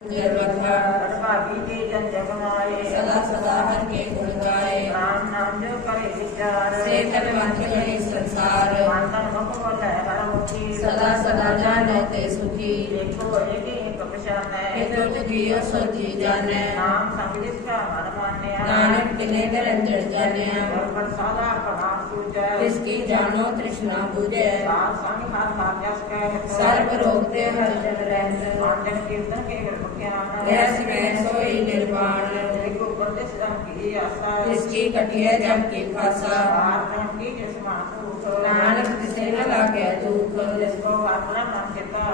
सदा सदा हर के गुण गाए। राम नाम जो करे विचार से तलवंत गए संसार। सदा सदा जाने ते सुखी। देखो एक पहचान हेतु तुझियो सो जी जाने। नाम संग जिसका मन मान्या नानक तिने निरंजन जानिया। सादा प्रणाम पूजै जिसकी जानो तृष्णा बुझे। साध संग हाथ माध्यस कह सर्व रोग ते हर जन रहत। जन कीर्तन के ज्ञान गैस में सोई निर्वाण। देखो उपदेश की आशा जिसकी कटिया जम की फासा। की जिसमा नानक तिसे न लागे दुख। जिसको अपना मन चिता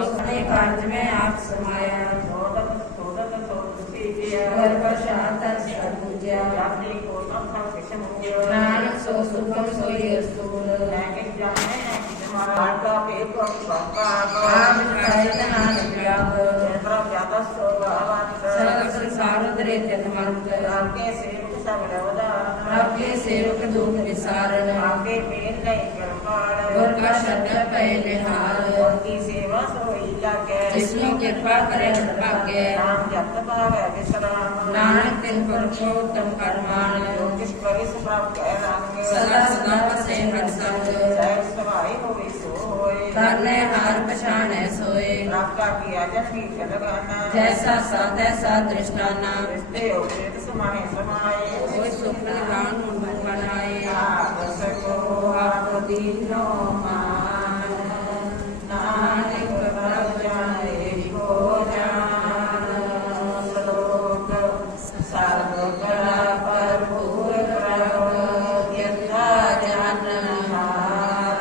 अपने कार्य में आप समाया। सोदत सोदत सोदती किया घर पर शांत सब पूजा। जाति को सब सब किस्म हो नानक सो सुखम सोई अस्तूल। नानक जाने हमारा का पेट को संका आप खाए नानक व्याप। चंद्र व्यापक सो भगवान सर्व संसार दरे जन्मंत। आपके सेवक सब रवदान आपके सेवक दुख विसारण। आपके पेट नहीं कृपाण गुर का शब्द पे निहाल। उनकी सेवा सोई जाके जिसमें कृपा करे भाग्य। नाम जप पावे विश्राम नानक तिन पर को उत्तम कर्मान। जो किस प्रवेश प्राप्त कर रांगे सदा सदा बसे हर संग। जय सवाई होई सो होए करने हार पछाने सोए। प्राप्त किया जन की लगाना जैसा सा तैसा दृष्टाना। रिश्ते उपरेत समाए समाए कोई सुख निवान मुंड बनाए। आप सको आप दीनो मान। नानक प्रभ जाने को जान। श्लोक सर्व कला पर भूर प्रभु यथा जानहार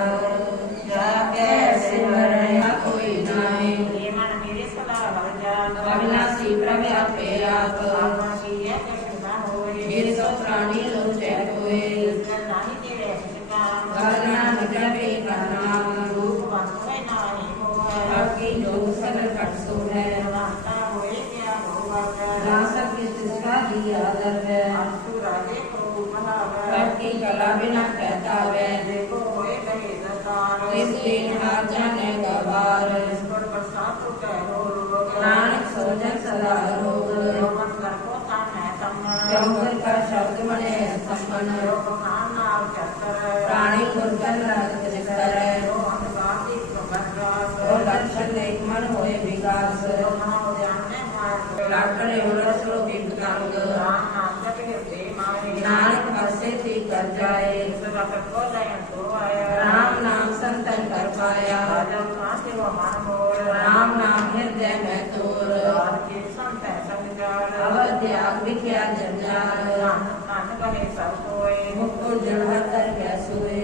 जाके सिमरण कोई नाई। ये मन मेरे सदा हर जान अविनाशी प्रभ आपे आप। आत्मा की यह कृष्णा होए गिर सो प्राणी लोचे कोई। नहीं तेरे ठिकान करना निकटे का नाम। रूप वंश नाही होए आपकी जोग सकल कट सो है। रास्ता होए क्या होगा नासक जिसका ही आदर है। अस्तु राजे को महावर सबकी कला बिना कहता है। देखो होए गए दरबार किस दिन हाथ जाने गवार। ईश्वर प्रसाद को कहो लोग नानक सोजन सदा रोग। रोमन कर को सामने सम्मन जौहर का शब्द मने संपन्न। योग नाम नाम चतर प्राणी गुरकन रगत निकर। जो अंधकासी को बरगास और लक्षण एक मन होए विकास। जो नाम ध्यान में मार लाकड़े उलस रोगी पतंग। राम नाम जप हृदय मारे नानक हसे थी कर जाए। सदा को लयन तो आया राम नाम संतन कर पाया। राजा कांसे वो मन मोर राम नाम हृदय में तोर। राज के संत संग जाल अवध्याग विख्या जंजाल। नान कहे सब कोई मुकुर जलहर कर गया सोए।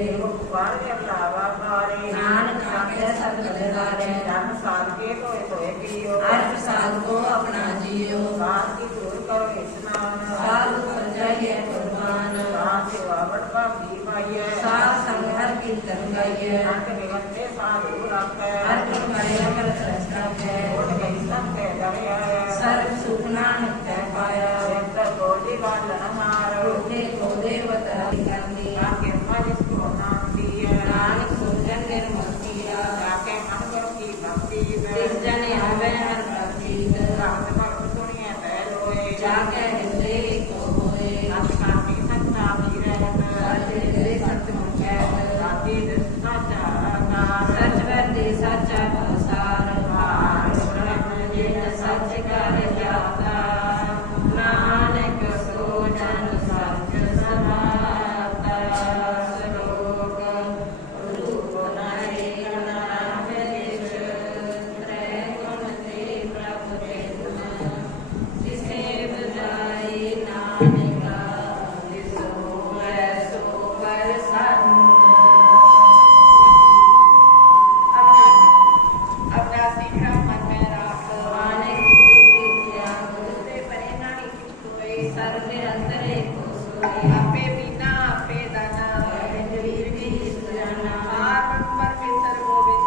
बार लावा पारे नानक आके सब गलगारे। जन साल के कोई सोए पियो अर्थ साल को अपना जियो। साल की दूर करो स्नान साल पर जाइए कुर्बान। साल सेवा बड़का भी पाइए साल संघर कीर्तन गाइए। अंत विगंते साधु रखे अर्थ करे अमृत रस है। उठ गई संते दरिया सर्व सुख नानक कह पाया। चित्त गोदी बाल हमारो उठे को देवता करनी। आके जिसको नाम दिया नानक सोजन निर्मल किया। जाके मन करो की भक्ति जिस जन आवे हर प्रतीत। रात भक्त सुनिए तैलोए जाके हृदय को होए। सत कामी सत्ता भी रहत साचे हृदय सत्य कहत। राती दृष्टा चाकार सच वर्दी सच्चा प्रसार। जिन सच कर जाता। नानक सोजन सच समाता। श्लोक रूप नारी नाम देश। त्रय गुण ते प्रभु ते गुण। जिसे बजाई नानिका। जिसो ऐसो प्रसन्न। अपना सीखा मन में राख आने की प्रीतिया। उससे परे नाही किछ कोई सर्व निरंतर एको सोई। आपे बिना आपे दाना वीर की जाना। आत्म परमेश्वर गोविंद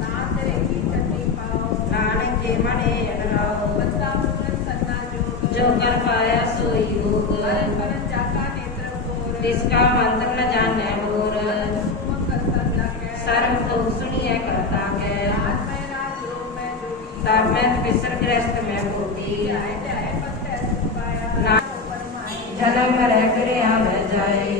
नाथ रे की चन्नी पाओ नानक के मने अडराओ। बंदा पूरन सन्ना जो कर पाया सोई योग। परन परन जाका नेत्र कोर जिसका मंत्र न जाने मोर। ਸਰਬ ਦੁਖ ਸੁਣੀਐ ਕਰਤਾ ਕੈ राज में राज योग में जोगी ਤਬ ਮੈਂ ਬਿਸਰ ਗ੍ਰਸਤ ਮੈਂ ਕੋਟੀ ध्याय ध्याय पद कैसे पाया ना- ऊपर माए ਜਨਮ ਮਰੈ ਕਰੇ ਆਵੈ ਜਾਏ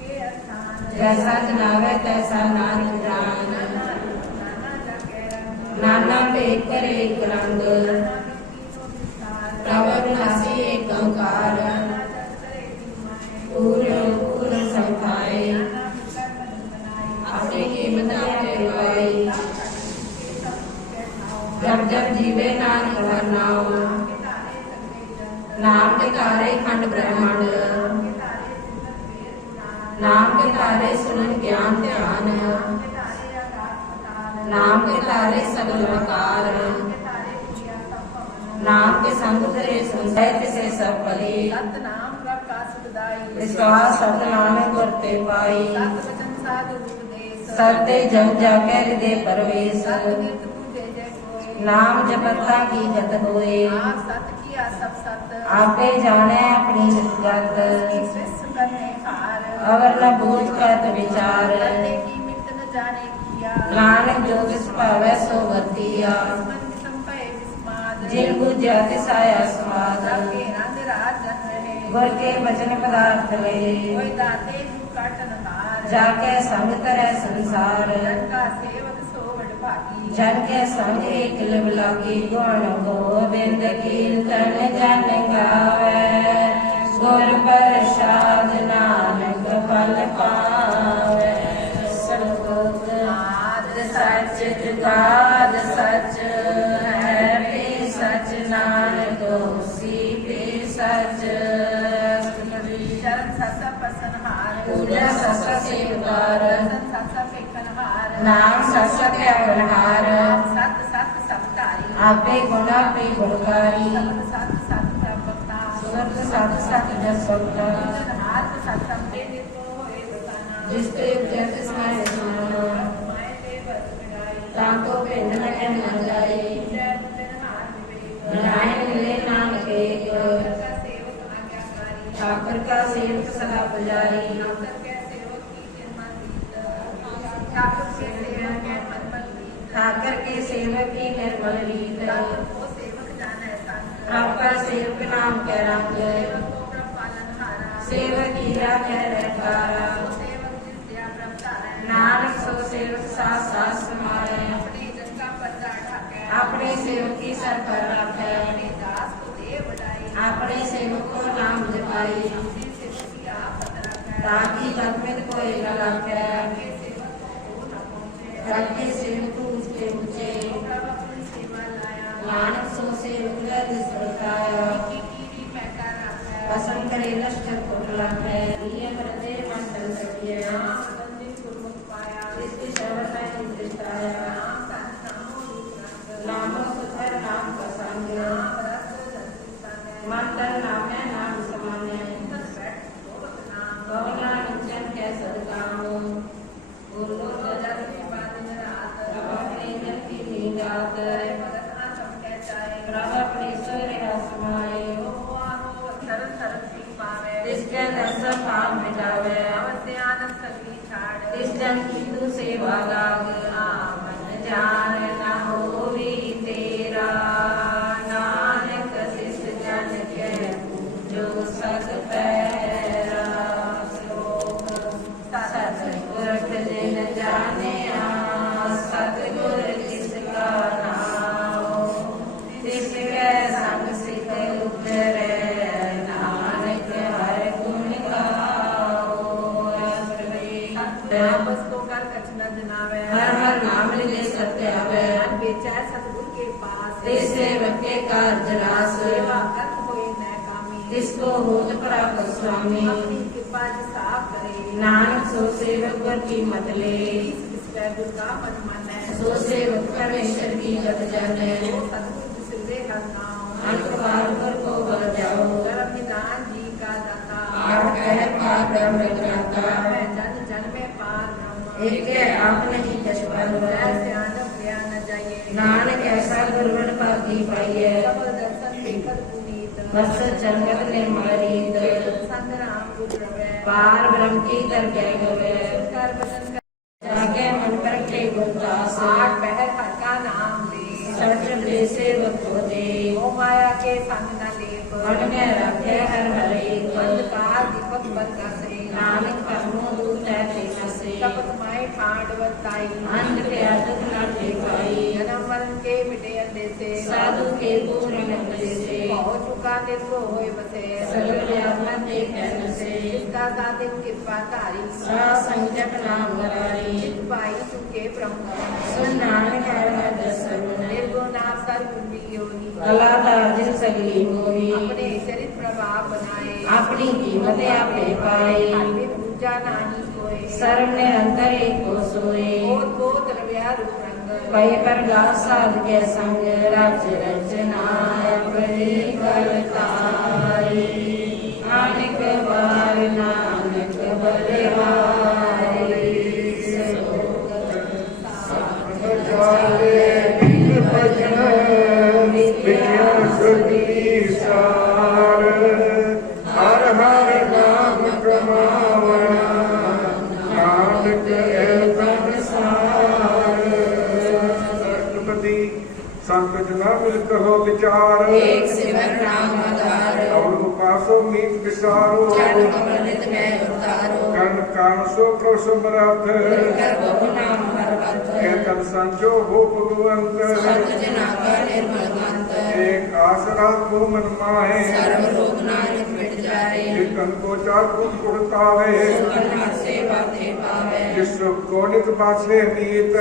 के स्थान ਜੈਸਾ ਜਨਾਵੈ ਤੈਸਾ ਨਾਨਕ ਜਾਣ नाना जाके रंग ਨਾਨਾ ਭੇਦ ਕਰੇ ਏਕ ਰੰਗ नाना कीनो विस्तार ਪ੍ਰਭ ਵਿਨਾਸੀ ਏਕ ਓੰਕਾਰ नाना जस करे माए ਪੂਰਨ ਪੂਰਨ ਸੰਖਾਏ नाना विकर मन बनाए ਆਪੇ ਕੀਮਤ ਆਪੇ ਪਾਈ के सब बैठाओ ਜਬ ਜਬ ਜੀਵੇ ਨਾਨਕ ਵਰਨਾਉ के तारे संगे जन ਨਾਮ ਕੇ ਤਾਰੇ ਖੰਡ ਬ੍ਰਹਮੰਡ के तारे सिमरन वेद पुराण ਨਾਮ ਕੇ ਤਾਰੇ ਸੁਨਨ ਗਿਆਨ ਧਿਆਨ के तारे आकाश पताल ਨਾਮ ਕੇ ਤਾਰੇ ਸਗਲ ਵਕਾਰ के तारे किया सब पवन ਨਾਮ ਕੇ ਸੰਗ ਧਰੇ ਸੰਸੈ ਤਿਸੇ ਸਭ ਭਲੇ सतनाम रखा सुखदाई ਵਿਸ਼ਵਾਸ ਸਤ ਨਾਮੇ ਗੁਰਤੇ ਪਾਈ सत वचन साधु उपदेश ਸਤੇ ਜਮ ਜਾ ਕੇ ਹਿਰਦੇ ਪਰਵੇਸ਼ सत नित पूजे जय कोय ਨਾਮ ਜਪਤਾ ਕੀ ਜਤ ਹੋਏ आप सत किया सब सत ਆਪੇ ਜਾਣੈ ਆਪਣੀ ਜਗਤ की सृष्टि करने हार ਅਵਰ ਨ ਬੂਝ ਕਰਤ ਵਿਚਾਰ करने की मित न जाने किया ਨਾਨਕ ਜੋ ਤਿਸ ਭਾਵੈ ਸੋ ਵਰਤੀਆ मन संपय विस्माद ਜਿਨ ਬੁਝਿਆ ਤਿਸ ਆਇਆ ਸਮਾਦ सबके रंग राज जन रहे ਗੁਰ ਕੇ ਬਚਨ ਪਦਾਰਥ ਲਏ कोई दाते जू काटन हार ਜਾ ਕੇ ਸੰਗ ਤਰੈ ਸੰਸਾਰ जन का सेवक सो वड भागी ਜਨ ਕੇ ਸੰਗ ਏਕ ਲਿਵ ਲਾਗੀ ਗੁਣ ਗੋਬਿੰਦ ਕੀਰਤਨ ਜਨ ਗਾਵੇ ਗੁਰ ਪ੍ਰਸਾਦ ਨਾਨਕ ਫਲ ਪਾਵੇ ਸਰਬੋਤ ਆਦ ਸੱਚ ਜੁਗਾਦ ਸੱਚ ਹੈ ਵੀ ਸੱਚ ਨਾਨਕ ਹੋਸੀ ਵੀ ਸੱਚ चरण ससा पसन हार ਪੂਜਾ ਸਸਾ ਸੇਵਕਾਰ दर्शन ससा फेकन हार ਨਾਮ ਸਸਾ ਧਿਆਵਨਹਾਰ सत सत सब ढाई ਆਪੇ ਗੁਣ ਆਪੇ ਗੁਣਕਾਰੀ सबद सत सत प्रभता ਸੁਰਤ ਸਤ ਸਤ ਜਸਵਤਾ पूजन हाथ सत संगे नितो होए बताना ਜਿਸ ਤੇ ਉਪਜੈ ਤਿਸ ਮੈਂ ਸਮਾਨਾ माए ते बद मिलाई ਤਾਂ ਕੋ ਭਿੰਨ ਨ ਕਹਿ ਨ ਜਾਏ जय पूजन हार विवेक ਨਾਇ ਮਿਲੇ ਨਾਨਕ ਏਕ का सेवक आज्ञाकारी ਠਾਕੁਰ ਕਾ ਸੇਵਕ ਸਦਾ ਪੁਜਾਰੀ ठाकुर के सेवक की निर्मल रीत ठाकुर के सेवक के मनमल रीत ਠਾਕਰ ਕੇ ਸੇਵਕ ਕੀ ਨਿਰਮਲ ਰੀਤ ठाकुर को सेवक जाने संग ਆਪਕਾ ਸੇਵਕ ਨਾਮ ਕੈ ਰੰਗ सेवक को प्रभ पालन हारा ਸੇਵਕ ਕੀਆ ਕਹਿ ਰਹਿਕਾਰਾ वो सेवक जिस दिया प्रभ धारै ਨਾਨਕ ਸੋ ਸੇਵਕ ਸਾਥ ਸਾਥ ਸਮਾਏ अपने जन का पर्दा ढाकै ਆਪਣੇ ਸੇਵਕ ਕੀ ਸਰ ਪਰ ਰੱਖੈ अपने दास को दे बढ़ाई ਆਪਣੇ ਸੇਵਕ ਕੋ ਨਾਮ ਜਪਾਈ अपने सेवक की आफत रखै ਤਾਕੀ ਲਖਮਿਤ ਕੋਈ ਨ ਲਾਖੈ अपने सेवक को न पहुँचे ਰੱਖੇ ਸੇਵਕ ਉੱਚੇ ਉੱਚੇ प्रभ अपनी सेवा लाया ਨਾਨਕ ਸੋ ਸੇਵਕ ਦਾ ਦਿਸ ਪ੍ਰਕਾਇਆ की कीरी पैका रखै ਵਸਨ ਕਰੇ ਲਸ਼ਕਰ ਕੋਟ ਲਾਖੈ ਇਹ ਪ੍ਰਤੇ ਮਨ ਤਨ ਸਕੀਐ नाम बंदी गुरमुख पाया ਇਸ ਕੀ ਸ਼ਬਦ ਹੈ ਦ੍ਰਿਸ਼ਟਾਇਆ नाम संत नामो रूप रंग ਨਾਮੋ ਸੁਖਰ ਨਾਮ ਪਸੰਗ नाम रस धरती संग ਮਨ ਤਨ ਨਾਮੈ ਨਾਮ ਸਮਾਨੈ तन बैठ गोरख नाम ਕਵਨਾ ਨਿਚਨ ਕੈ ਸਦਕਾਮੋ ਗੁਰੂ जल की बात दिन रात ਪ੍ਰਭ ਆਪਣੇ ਜਨ ਕੀ ਨੀਂਦਾਤ करे भगत ना चमकै चाहे ਪ੍ਰਭ ਆਪਣੇ ਸੋਇ ਸਮਾਏ हो आहो शरण शरण सिंह पावे ਤਿਸ ਕੈ ਦਰਸ ਪਾਪ ਮਿਟਾਵੇ अवश्य आनंद सगली छाड़ ਤਿਸ ਜਨ ਕੀ ਤੂ ਸੇਵਾ ਲਾਗ ਆਮਨ ਜਾਨ ਨਾ ਹੋਵੀ ਤੇਰਾ ਨਾਨਕ ਸਿਸ ਜਨ ਕੈ ਜੋ ਸਤ ਪੈਰਾ ਸ਼ਲੋਕ ਸਤ ਗੁਰਖ ਜਿਨ ਜਾਣਿਆ ਸਤ ਗੁਰ ਕਿਸ ਕਾ ਨਾਮ ਤਿਸ ਕੈ ਸੰਗ ਸਿਖ ਉਤਰੈ ਨਾਨਕ ਹਰਿ ਗੁਣ ਗਾਓ आपस को कर कछ न जनावे ਹਰ ਹਰ ਨਾਮ ਲਿਲੇ ਸਤਿ ਆਵੇ मन बेचै सतगुर के पास ਤੇ ਸੇਵਕ ਕੇ ਕਾਰਜ ਰਾਸ सेवा करत होए न कामी ਤਿਸ ਕੋ ਹੋਤ ਪ੍ਰਾਪਤ ਸੁਆਮੀ अपनी कृपा जिसा करे ਨਾਨਕ ਸੋ ਸੇਵਕ ਵਰ ਕੀ ਮਤ ਲੈ ईस किसकै गुर का मन मानै ਸੋ ਸੇਵਕ ਪਰਮੇਸ਼ਰ ਕੀ ਜਤ ਜਾਣੈ वो सतगुर जिसले हर नाम ਅਨਕ ਪਾਰ ਕਰ ਕੋ ਬਲ ਜਾਓ धर्म निदान जी का दाता ਆਪ ਕਹਿ ਪਾਰ ਬ੍ਰਹਮ ਗ੍ਰੰਥਾ मैं जन जन में पार ब्रह्म ਏਕ ਹੈ ਆਪ ਨਹੀਂ ਕਛੁਆ ऐसे आनंद लिया न जाइए ਨਾਨਕ ਐਸਾ ਗੁਰਵਨ ਭਾਗੀ ਪਾਈਐ सबल दर्शन देखत पुनीत ਬਸ ਚੰਗਤ ਨਿਰਮਲ ਰੀਤ संग राम गुर रवै ਪਾਰ ਬ੍ਰਹਮ ਕੀ ਦਰ ਕਹਿ ਗਵੇ कर वचन कर ਜਾ लागे मन परखे गुरदास आठ पहर हर का नाम ले सठ चले सेवक को दे मोह माया के संग न लेप मन में रखे हर हरे अंधकार दीपक बन का से नानक कर्मों दूत है से तपत माए ठाड बताई अंध के अदत लाटे पाई जन्म मरण के मिटे अंडे से साधु के पूर्ण मंदिर से हो चुका निर्भो होए बसे सर्व आत्मा देखन से जिसका साधिक कृपा तारी सा संजप नाम वरारी चित पाई चुके ब्रह्म सुन नानक है दसरुन निर्गुण आप सर्वुन्नी योनि कलादार जिन सगली मोही अपने चरित प्रभाव बनाए अपनी कीमत आपे पाई अन्य पूजा नाही कोय सर्व निरंतर एक को सोए बोध बोध द्रव्या रूप रंग पै पर साध के संग राज्य रचना अपनी करताई नानक बार नानक बलिहारी हर हर नाम कमावना नानक राष्ट्रपति संत जना मिल कहो विचार एक सिमर नाम आधार और उपासो मीत विसारो चरण कमल नित में उतारो कर्ण कान सो समरथ कर बहु नाम हरवत तन संजो हो भगवंत संत जना का निर्मल मंत एक आसरा को मन माहे सर्व रोग नानक मिट जाए जितन को चार कुट कुड़तावे सुकन्या सेवा दे पावे जिस को नित पाछे नीत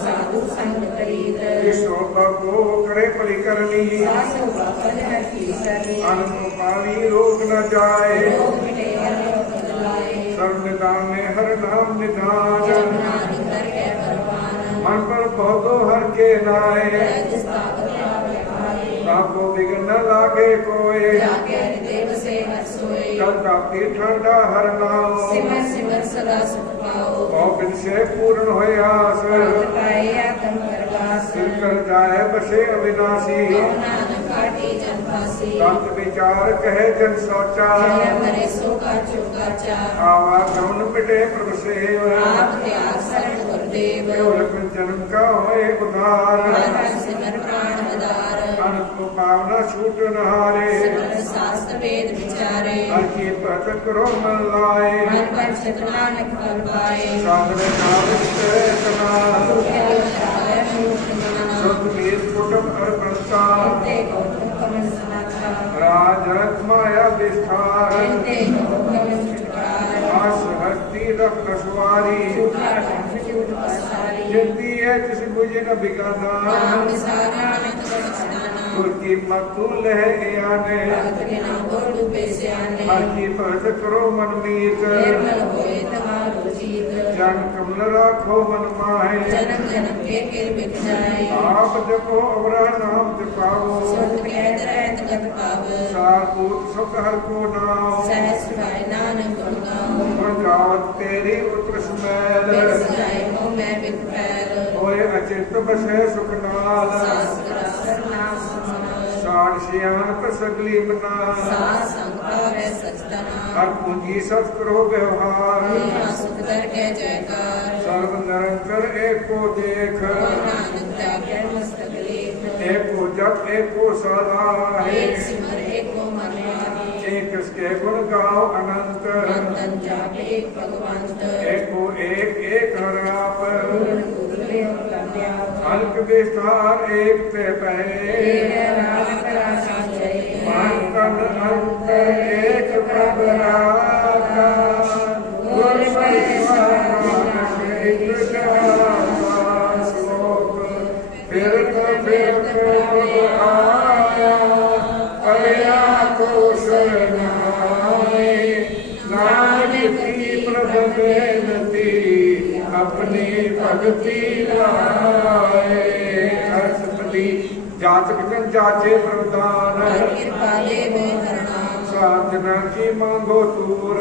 साधु संग प्रीत जिस को करे परिकरणी सासु बापन है की सरी अनु पावी रोग न जाए रोग मिटे हर रोग बदलाए सर्व निदान में हर नाम निधान जमुना नितर के परवान मन पर बहुतो हर के नाए जिस ताकत आवे पाए ताको बिघन न लागे कोय जाके देव से हर सोए कल प्राप्ति ठंडा हर नाम सिमर सिमर सदा सुख पाओ और बिन से पूर्ण होय आस प्राप्त पाए आत्म परवास सिर कर जाए बसे अविनाशी नानक काटी जन फासी संत विचार कहे जन सोचा जय मरे सो का चौकाचा आवा करुण मिटे प्रभु सेव आप त्याग शरण गुरुदेव केवल जन्म का होए उधार हर हर सिमर प्राण आधार अनंत को पावना छूट नहारे सिमर शास्त्र वेद विचारे हर की पथ करो मन लाए मन पर चित नानक फल पाए साधन नाम कना भूखे उतरावे मूर्ख मना सुख मीर कुटुम अर्पणता ते गौतम कमल सनाथा राजरथ माया विस्तार ते गौतम छुटकार आस हस्ती रख नसवारी झूठा कंठ झूठ पसारी जिंदी है जिस बुझे न बिगाना नाम निसार नानक बख्शनाना गुर की मकुल है आने भगत के नाम को डूबे से आने हर की पथ करो मन मीत निर्मल होए तुम्हारो जीत जन कमल राखो मन माहे जन्म जन्म के किर बिक जाए आप जपो अवरा नाम जपाओ सुख कहत रहत गत पाव सारपूत सुख हर को नाम सहस गाय नानक गुण गाओ गुण गावत तेरी उत्कृष्ट मैल बिरस जाए हो मैं बिक पैर होए अचित बसे सुख नाल शास्त्र असर नाम समाल साठ सियान पर सगली मना सास संग पावे सचतना हर पूंजी सत करो व्यवहार मीठा सुख दर के जयकार सर्व निरंतर एक को देख नानक त्यागे मस्तक लेख एक को जप एक को सदा है एक सिमर एक को मन माही एक इसके गुण गाओ अनंत अंतन जाप एक भगवंत एक को एक हराप पूर्ण गुरुदेव कन्या अल्प विस्तार एक ते एक पहे राम राशा जय मान तन अंतर एक प्रभ राका गुर परिवार एक जहां श्लोक फिर प्रभु आया पया को शरणाए नानक की प्रभु बेनती अपनी भक्ति लाए हर्षपति जातक जन जाचे प्रदान कृपा देव करुणा साधना की मांगो दूर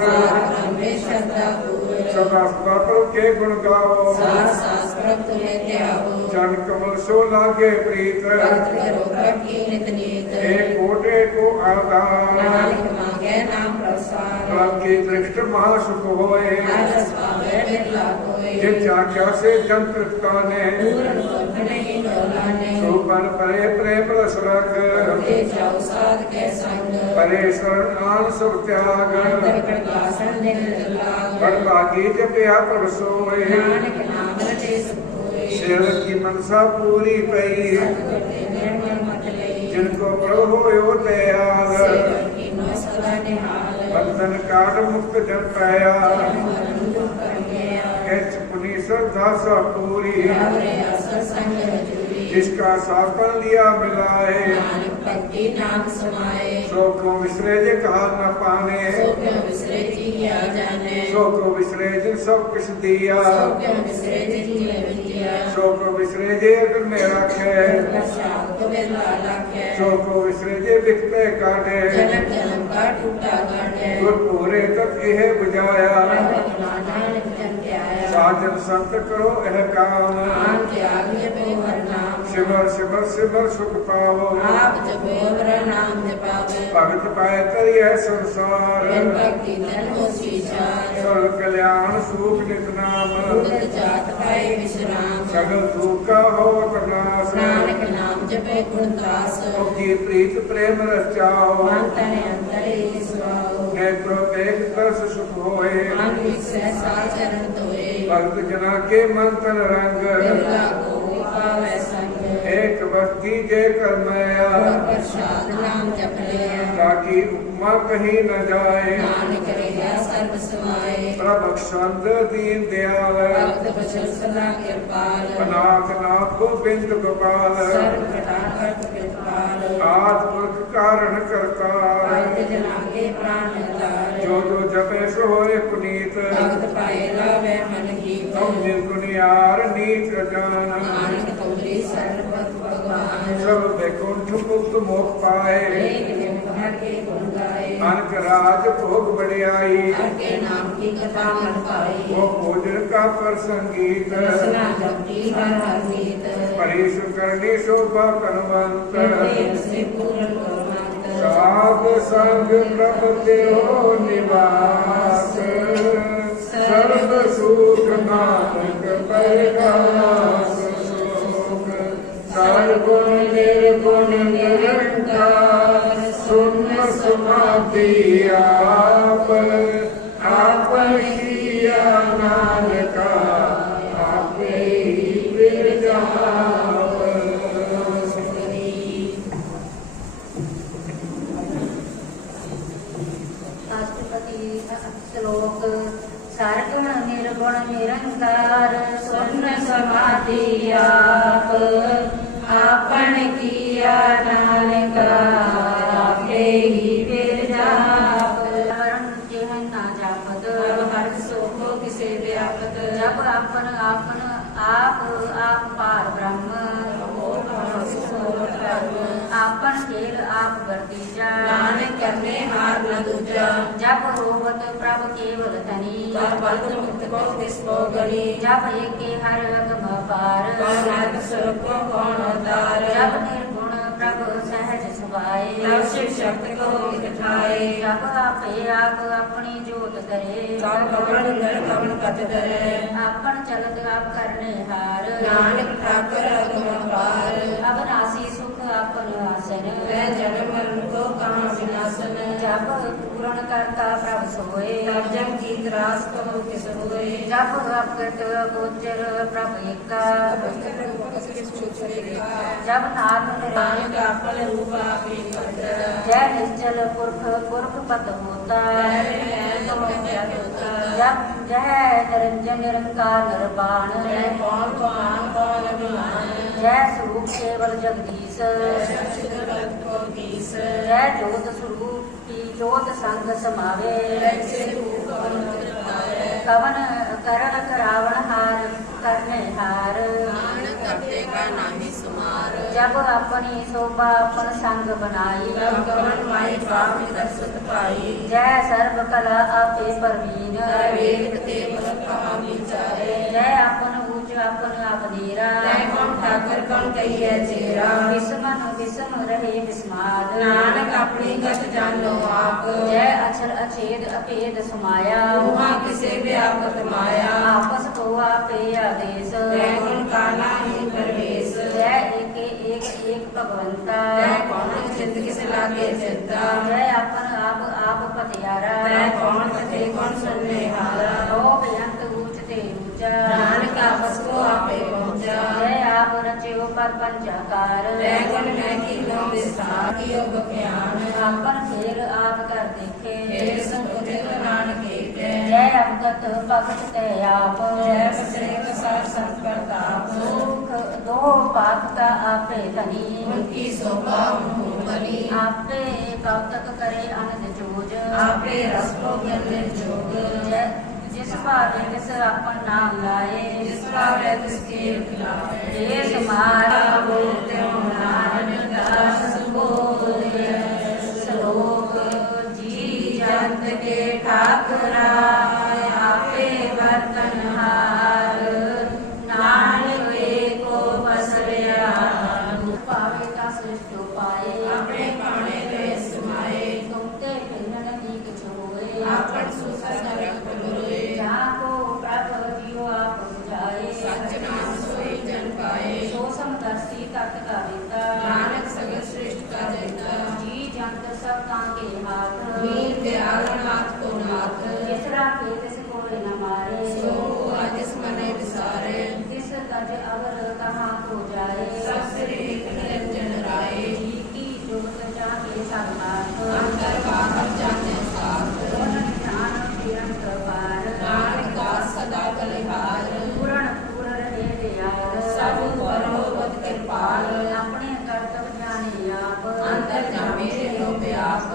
में श्रद्धा पूर सदा पर के गुण गाओ शास्त्र तुम्हें त्यागो जन कमल सो लागे प्रीत भक्त करो भक्ति नित नीत एक कोटे को आधार नानक मांगे के नाम प्रसार प्रभ की दृष्ट महासुख होए आलस पावे बिरला कोई जिन चाख्या से जन तृप्ता ने पूरन दुख नहीं डोलाने सुपन परे प्रेम रस रंग ते जाओ साध के संग परे शरण आन सब त्याग अंतर प्रकाशन दिन लाग बड़ भागी जपया प्रभ सोए नानक नाम रटे सुख होए सेवक की मनसा पूरी पई सतगुर ते निर्मल मत लई जिनको प्रभु होयो दयाल सेवक की नो सदा निहाल बंधन काट मुक्त जन पाया मरण दुख कर गया एच पुनि श्रद्धा सा पूरी रावरे असर संग रजूरी जिसका सापन लिया मिलाए नानक भक्ति नाम समाए सो को विसरे जे कहा न पाने सो क्यों विसरे जी क्या जाने सो को विसरे जिन सब कुछ दिया सो क्यों विसरे जिनके विद्या सो को विसरे जे अगर मेरा खे प्रसाद को बिरला लाखे सो को विसरे जे बिकते काटे जन्म जन्म का टूटा गांठे गुर पूरे तक यह बुझाया रंगत नानक जन के आया साजन संत करो यह काम आम त्याग जपो हर नाम सिमर सिमर सिमर सुख पावो आप जपो हर नाम जपावे भगत पाए तरिय संसार बिन भक्ति धन हो स्वीचार सर्व कल्याण सुख नित नाम भूगत जात पाए विश्राम सगल दुख का हो नाश नानक नाम जपे गुणदास की प्रीत प्रेम रचाओ अंतरे अंतरे सुआओ नेत्रो एक दर्श सुख होए आंतरिक सहसा चरण धोए भक्त जना के मन तन रंग बिरला को पावे संग एक वस्ती जय कर मया और प्रसाद नाम जप लिया ताकि उपमा कहीं न जाए नानक रहेगा सर्व समाए प्रभु संत दीन दयाल भक्त बचन सदा कृपाल अनाथ नाथ गोविंद गोपाल सर्व कटाक्षत कृपाल आद पुरख कारण करतार भक्त जना के प्राण तार जो जो जपे सो होए पुनीत भक्त पाए लावे मन की तुम निर्गुणियार नीच जान नानक तुमरी सर्व भगवान सब वैकुंठ मुक्त मोख पाए एक दिन भर के गुण गाए अनक राज भोग बढ़ियाई हर के नाम की कथा मन पाई वो भोजन का पर संगीत रसना जपती हर हर गीत परीश करनी शोभा कनवंत प्रेम से पूर्ण करुणांत साध संग प्रभ देहो निवास सर्व सुख नानक परगास सुख सर्वगुण निर्गुण निरंकार सुन समाधि आप किया नानका आपे ही विरजाव अष्टपदी श्लोक सर्वगुण निर्गुण निरंकार स्वर्ण समाधि आप आपन किया नानक आपे ही विरजाप वरण जेह ना जापत हर सोको किसे व्यापत जब आपन आपन आप पार ब्रह्म आपन खेल आप वर्तीजा नानक करने हार न दूजा जब होवत प्रभ केवल धनी तब बंद मुक्त को किसको गणी जब एक हर अगम पार कौन आत्म स्वरूप को कौन अवतार जब निर्गुण प्रभ सहज सुभाए तब शिव शक्ति को दिखाए जब आपे आप अपनी जोत करे तब कवन नर कवन कत धरे आपन चलत आप करने हार नानक ठाकुर अगम पार अविनाशी सुख आपन आसन वह जन्म मरण को कहाँ विनाशन जब पूर्ण करता प्रभ सोए तब जब की त्रास को किस हुए जब अपगत गोचर प्रभ एका जब नाम नानक आपन रूप आप ही कर जय निश्चल पुरख पुरख पद होता जब जय निरंजन निरंकार निर्वाण कौन कौन कौन अभिमान जय स्वरूप केवल जगदीश जय जोत स्वरूप की जोत संग समावे कवन करण करावण हार करने हार जब अपनी शोभा अपन संग बनाई जय सर्व कला आपे परवीन जय अपन ऊंच आपन आप नेरा तै कौन ठाकर कौन कहिए चेरा विस्मन विस्म रहे विस्माद नानक अपनी गत जानो आप जय अक्षर अछेद अभेद समाया उहाँ किसे व्यापक माया आपस को आपे आदेश तै कौन काला ही परवेश जय एक भगवंता तै कौन चित किस लागे चिंता जय आपन आप पतियारा तै कौन कथे कौन सुनने हारा ओ बेअंत ऊंच ते ऊंचा नानक आपस को आपे पहुंचा जय आप रचियो पर पंचाकार तै कौन मैं की लो विस्तार की योग ज्ञान आपन फेर आप कर देखे फिर संकुचित नानक के जय अवगत भगत ते आप जय बसरे कसार संत प्रताप दुख दो पाप का आपे धनी उनकी शोभा बनी आपे कब तक करे अनंत जोज आपे रस को गंदे जोग जय जिस भावे तिस आपन नाम लाए जिस पावे तिसके खिलाए ये समारा बोलते हो नानक दास बोले श्लोक जी जंत के ठाकुरा आपे बर्तनहार नानक को बसरिया पावे का श्रेष्ठ पाए अपने पाने गए समाए तुम ते भिन्न नहीं कुछ होए आपन सुसंग रोए जहाँ को प्रभु जियो आप बुझाए सच नाम सोई जन पाए सो समदर्शी तक का देता नानक सगल श्रेष्ठ का देता जी जंत सब तांगे हाथ मीर दयाल नाथ को नाथ जिसरा के तिस कोई न मारे सो अजिस मने विसारे तिस तज अवर कहाँ को जाए सब श्री निरंजन राय जी की जुगत जाके संघात अंतर बाहर जाने साथ ध्यान निरंत पार नानक दास सदा बलिहार पूरण पूर रहे दयाल सब परोवत कृपाल अपने कर्तव्य जाने आप अंतर जामे लो व्याप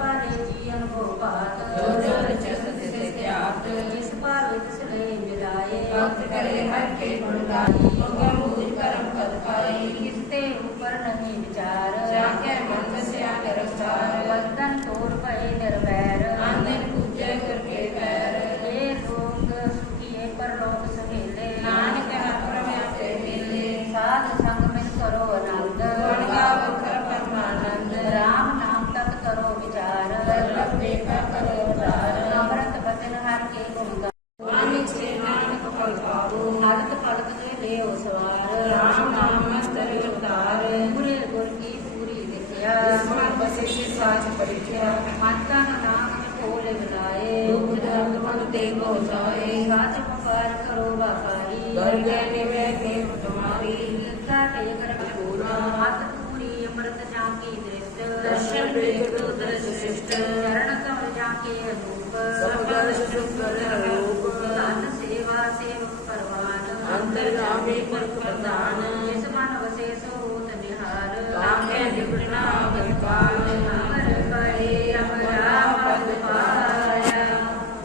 पारे जीवन को पात जो जो रचत तिसे त्याग जिस पावे तिस ले मिलाए भक्त करे हर के गुण गाई उनका मूल कर्म पद पाई किसते ऊपर नहीं विचार जाके मन से आकर रफ्तार बंधन तोड़ पए निर्वैर आनंद पूजे करके पैर ये लोग सुखिए परलोक सहेले नानक अपने मिले साध संग में करो आनंद गुण गाओ कर परमानंद राम नाम तक करो विचार दुर्लभ देखा करो उतार अमृत बचन हर के गुण गाओ नानक से नानक फल पाओ हरत पलक के ले सवार राम नाम मस्तर उतार पूरे गुर की पूरी दिखया जिसमें बसे साच परिचय माता नाम खोले बुलाए दुख दर्द मन ते को जाए साच पुकार करो बापारी घर गए निवे देव तुम्हारी गीता टेक रख पूरा हाथ पूरी अमृत जाकी दृष्ट दर्शन वेद तो दर्श शिष्ट चरण कमल जाके रूप सब दर्श शुक्र रूप धन सेवा सेवक परवान अंतर्गामी पर प्रदान जिस मन वसे सो होत निहार ताके निपटना बलपाल अमर पड़े अमरा पद पाया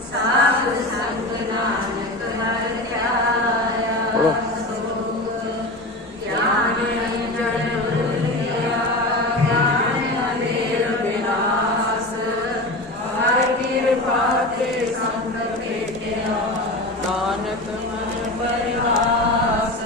साधु संग नानक हर ध्याया ज्ञान जन लिया ज्ञान अंधेर विनाश हर कृपा के संग भेटिया नानक मन परिवास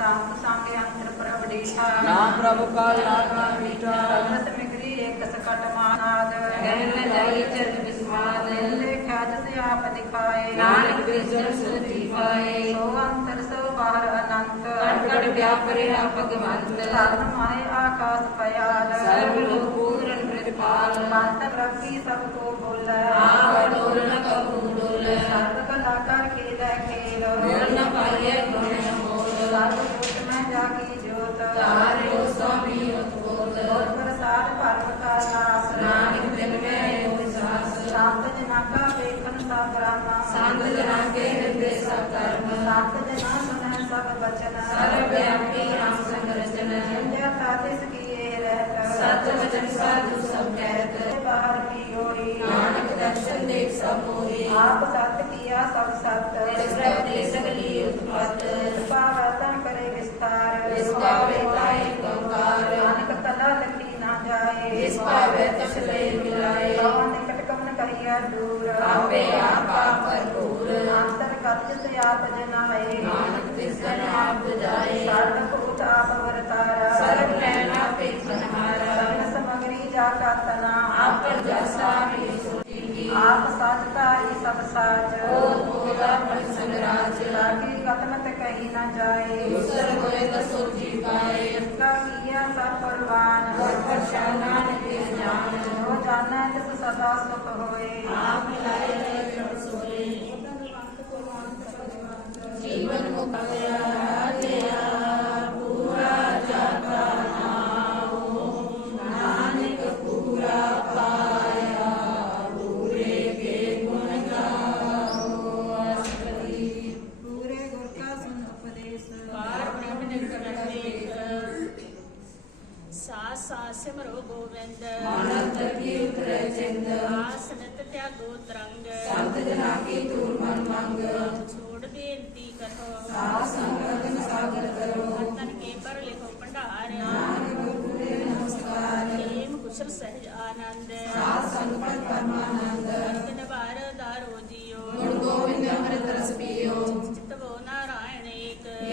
संग संग अंतर प्रभ डेठा नाम प्रभु का लागा मीठा अमृत मिगरी एक सकट मानाद कहन जाई चरण विस्माद लेखा जस आप दिखाए नानक विजन सुधि पाए सो अंतर सो बाहर अनंत कट व्यापरे भगवंत धर्म माय आकाश पयाल सर्व लोक पूर्ण प्रतिपाल मंत ब्रह्मी सबको बोले आवर डोल न कबू डोल सर्व कला कर खेल खेल मोल न पाइए गुण न मोल सर्व भूत में जाकी ज्योत तारे ओ स्वामी उत्पोत और प्रसाद परम का नाश नानक दिन में हो सास शांत जना का वेखन सब ब्रह्म संत जना के हृदय सब कर्म शांत जना सुन सब बचन सर्वव्यापी राम संग रचन जय सातिस किए रहत सत्य वचन साधु सब कहत बाहर की होई नानक दर्शन देख सब मोहि आप सत्य किया सब सत्य प्रति सगली उत्पत पावतन करे विस्तार इसका वेताई कंकार नानक कला लखी ना जाए इसका वेतस ले मिलाए कौन निकट कमन कहिया दूर आपे आपा भरपूर अंतर कथित आप जना जैसा भी सोचेंगी आप साच का ही सब साच और होगा प्रसन्न राज ताकि कतमत कही न जाए दूसर होएगा सो जी पाए इसका किया सब परवान नानक के जान जो जाना तिस सदा सुख होए आप मिलाए रहे प्रभ सोए जीवन को पाया गया पूरा जाता नाओ नानक पूरा पाया पूरे के गुण गाओ अस्पति पूरे गुर का सुन उपदेश पार ब्रह्म निकट सास सास सिमरो गोविंद मानव तकी उतरे चिंद आस नित त्यागो तरंग संत जना की दूर मन मंग छोड़ बेनती करो सास संगत सागर करो तन के पर लिखो भंडार नानक गुरुदेव नमस्कार प्रेम कुशल सहज आनंद सास संपत परमानंद दिन बार दारो जियो गुण गोविंद अमृत रस पियो चित वो नारायण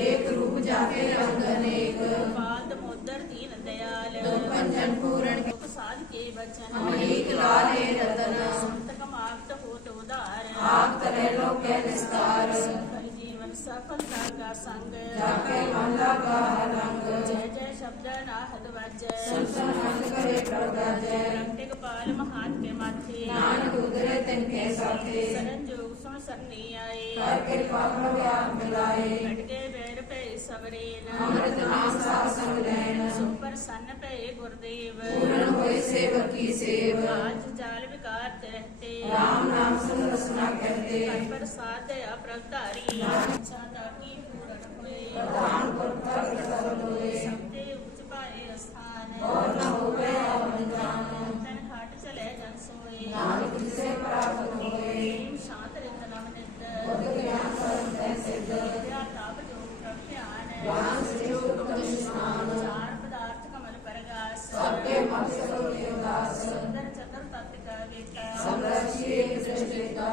एक रूप जाके रंग अनेक पाल दमोदर दीन दयाल दुखभंजन पूरण दुख साध के बचन अनेक लाले रतन संत कमाप्त होत उदार आप तले लोक के निस्तार हरि जीवन सफलता का संग जाके मन लगा रंग जय जय शब्द नाहद वजय सुन सुन मन करे प्रगट रंग गोपाल महान के माथे नानक उतरे तिनके साथे सरन जोग सुन सरनी आए कर कृपा प्रभु आप मिलाए कट के बैर पे सबरेन अमृत नाम साथ संग लैन सुपर सन पे गुरुदेव पूर्ण होए सेवक की सेव आज जाल विकार रहते राम नाम सुन रसना कहते पर साथ दया प्रभधारी चाहता की पूर्ण होए दान पुरता प्रसन्न होए सबते उच्च पाए स्थान और न होवे अवनिदान तन हट चले जन सोए नानक जिसे प्राप्त होए प्रेम शांत रित नव नित बुद्ध ज्ञान परम तय सिद्ध विद्या ताप योग प्रज्ञान ज्ञान से युक्त निष्ठान चार पदार्थ कमल परगास सबके मन से होते उदास सुंदर चतुर तत्व का विका सब रची एक दृष्टि का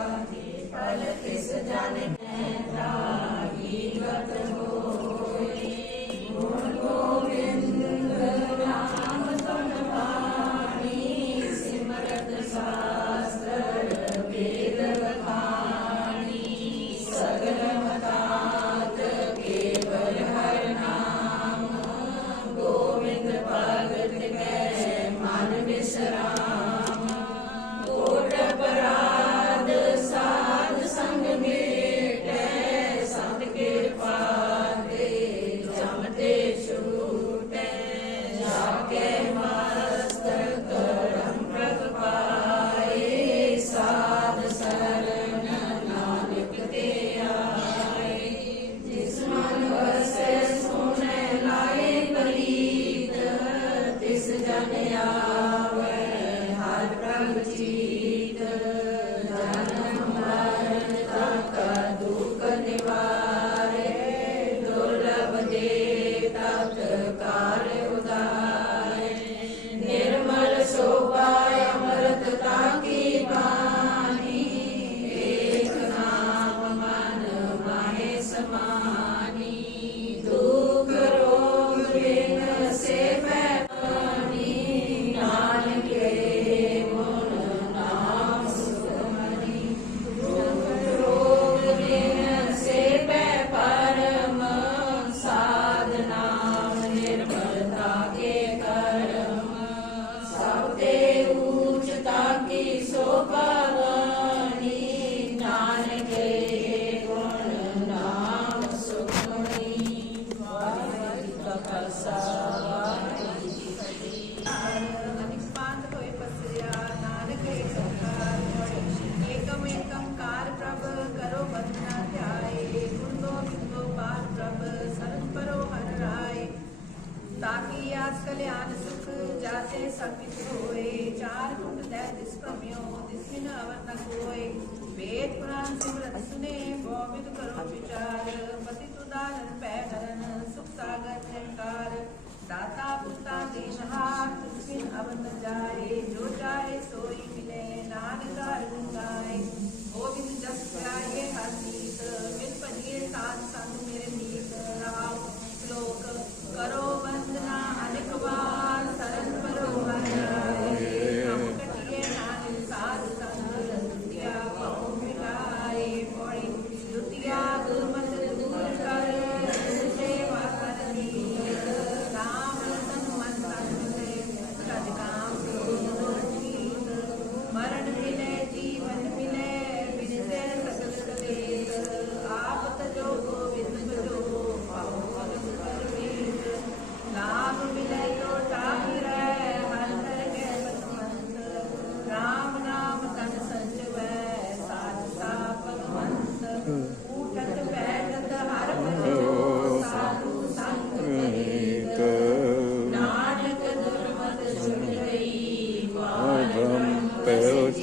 फल किस जाने गत होए गुण गोविंद नाम तन वाणी सिमरत शास्त्र वेद बखानी सगल मतात केवल हर नाम गोविंद भगत कै मन विश्राम कोट अपराध साध संग मेटै संत कृपा ते जमते छूटै जाके मस्तक करम प्रभ पाए साध शरण नानक ते आए जिस मन वसै सुनै लाए प्रीत तिस जन आवे हर प्रभ चीत जन्म मरण तक दुख निवारे दुर्लभ दे तत्काल उदारे निर्मल शोभा अमृतता की बानी एक नाम मन माहे समानी दुख रोग बिन से पैनी नानक के गुण नाम सुमनी दुख रोग बिन से पै परम साध नाम निर्मलता के कर्म सबते ऊंचता की शोभा वाणी नानक के गुण नाम सुखमणि वाहिगुरू का खालसा वाहिगुरू जी की फतेह अनिष्पांत होए पसरिया नानक एक संकार एकम एकम कार प्रभ करो बंधना ध्याए गुण गोविंद गोपाल प्रभ सरन परो हर राय ताकि आज कल्याण सुख जाते सकित होए चार कुंड दय दिस्प्रम्यो दिस्मिन अवर न कोय वेद पुराण सिमरत सुने गोविंद करो विचार पतित उदाहरण पैहरन सुख सागर निरंकार दाता पुता दीनहार तुझबिन अवन न जाए जो चाहे सोई मिले नानक हर गुण गाए गोविंद जस गाये हर मीत मिल पजिए साध संग मेरे मीत राव श्लोक करो वंदना अनेक बार शरण परो हर राय हम कटिए नानक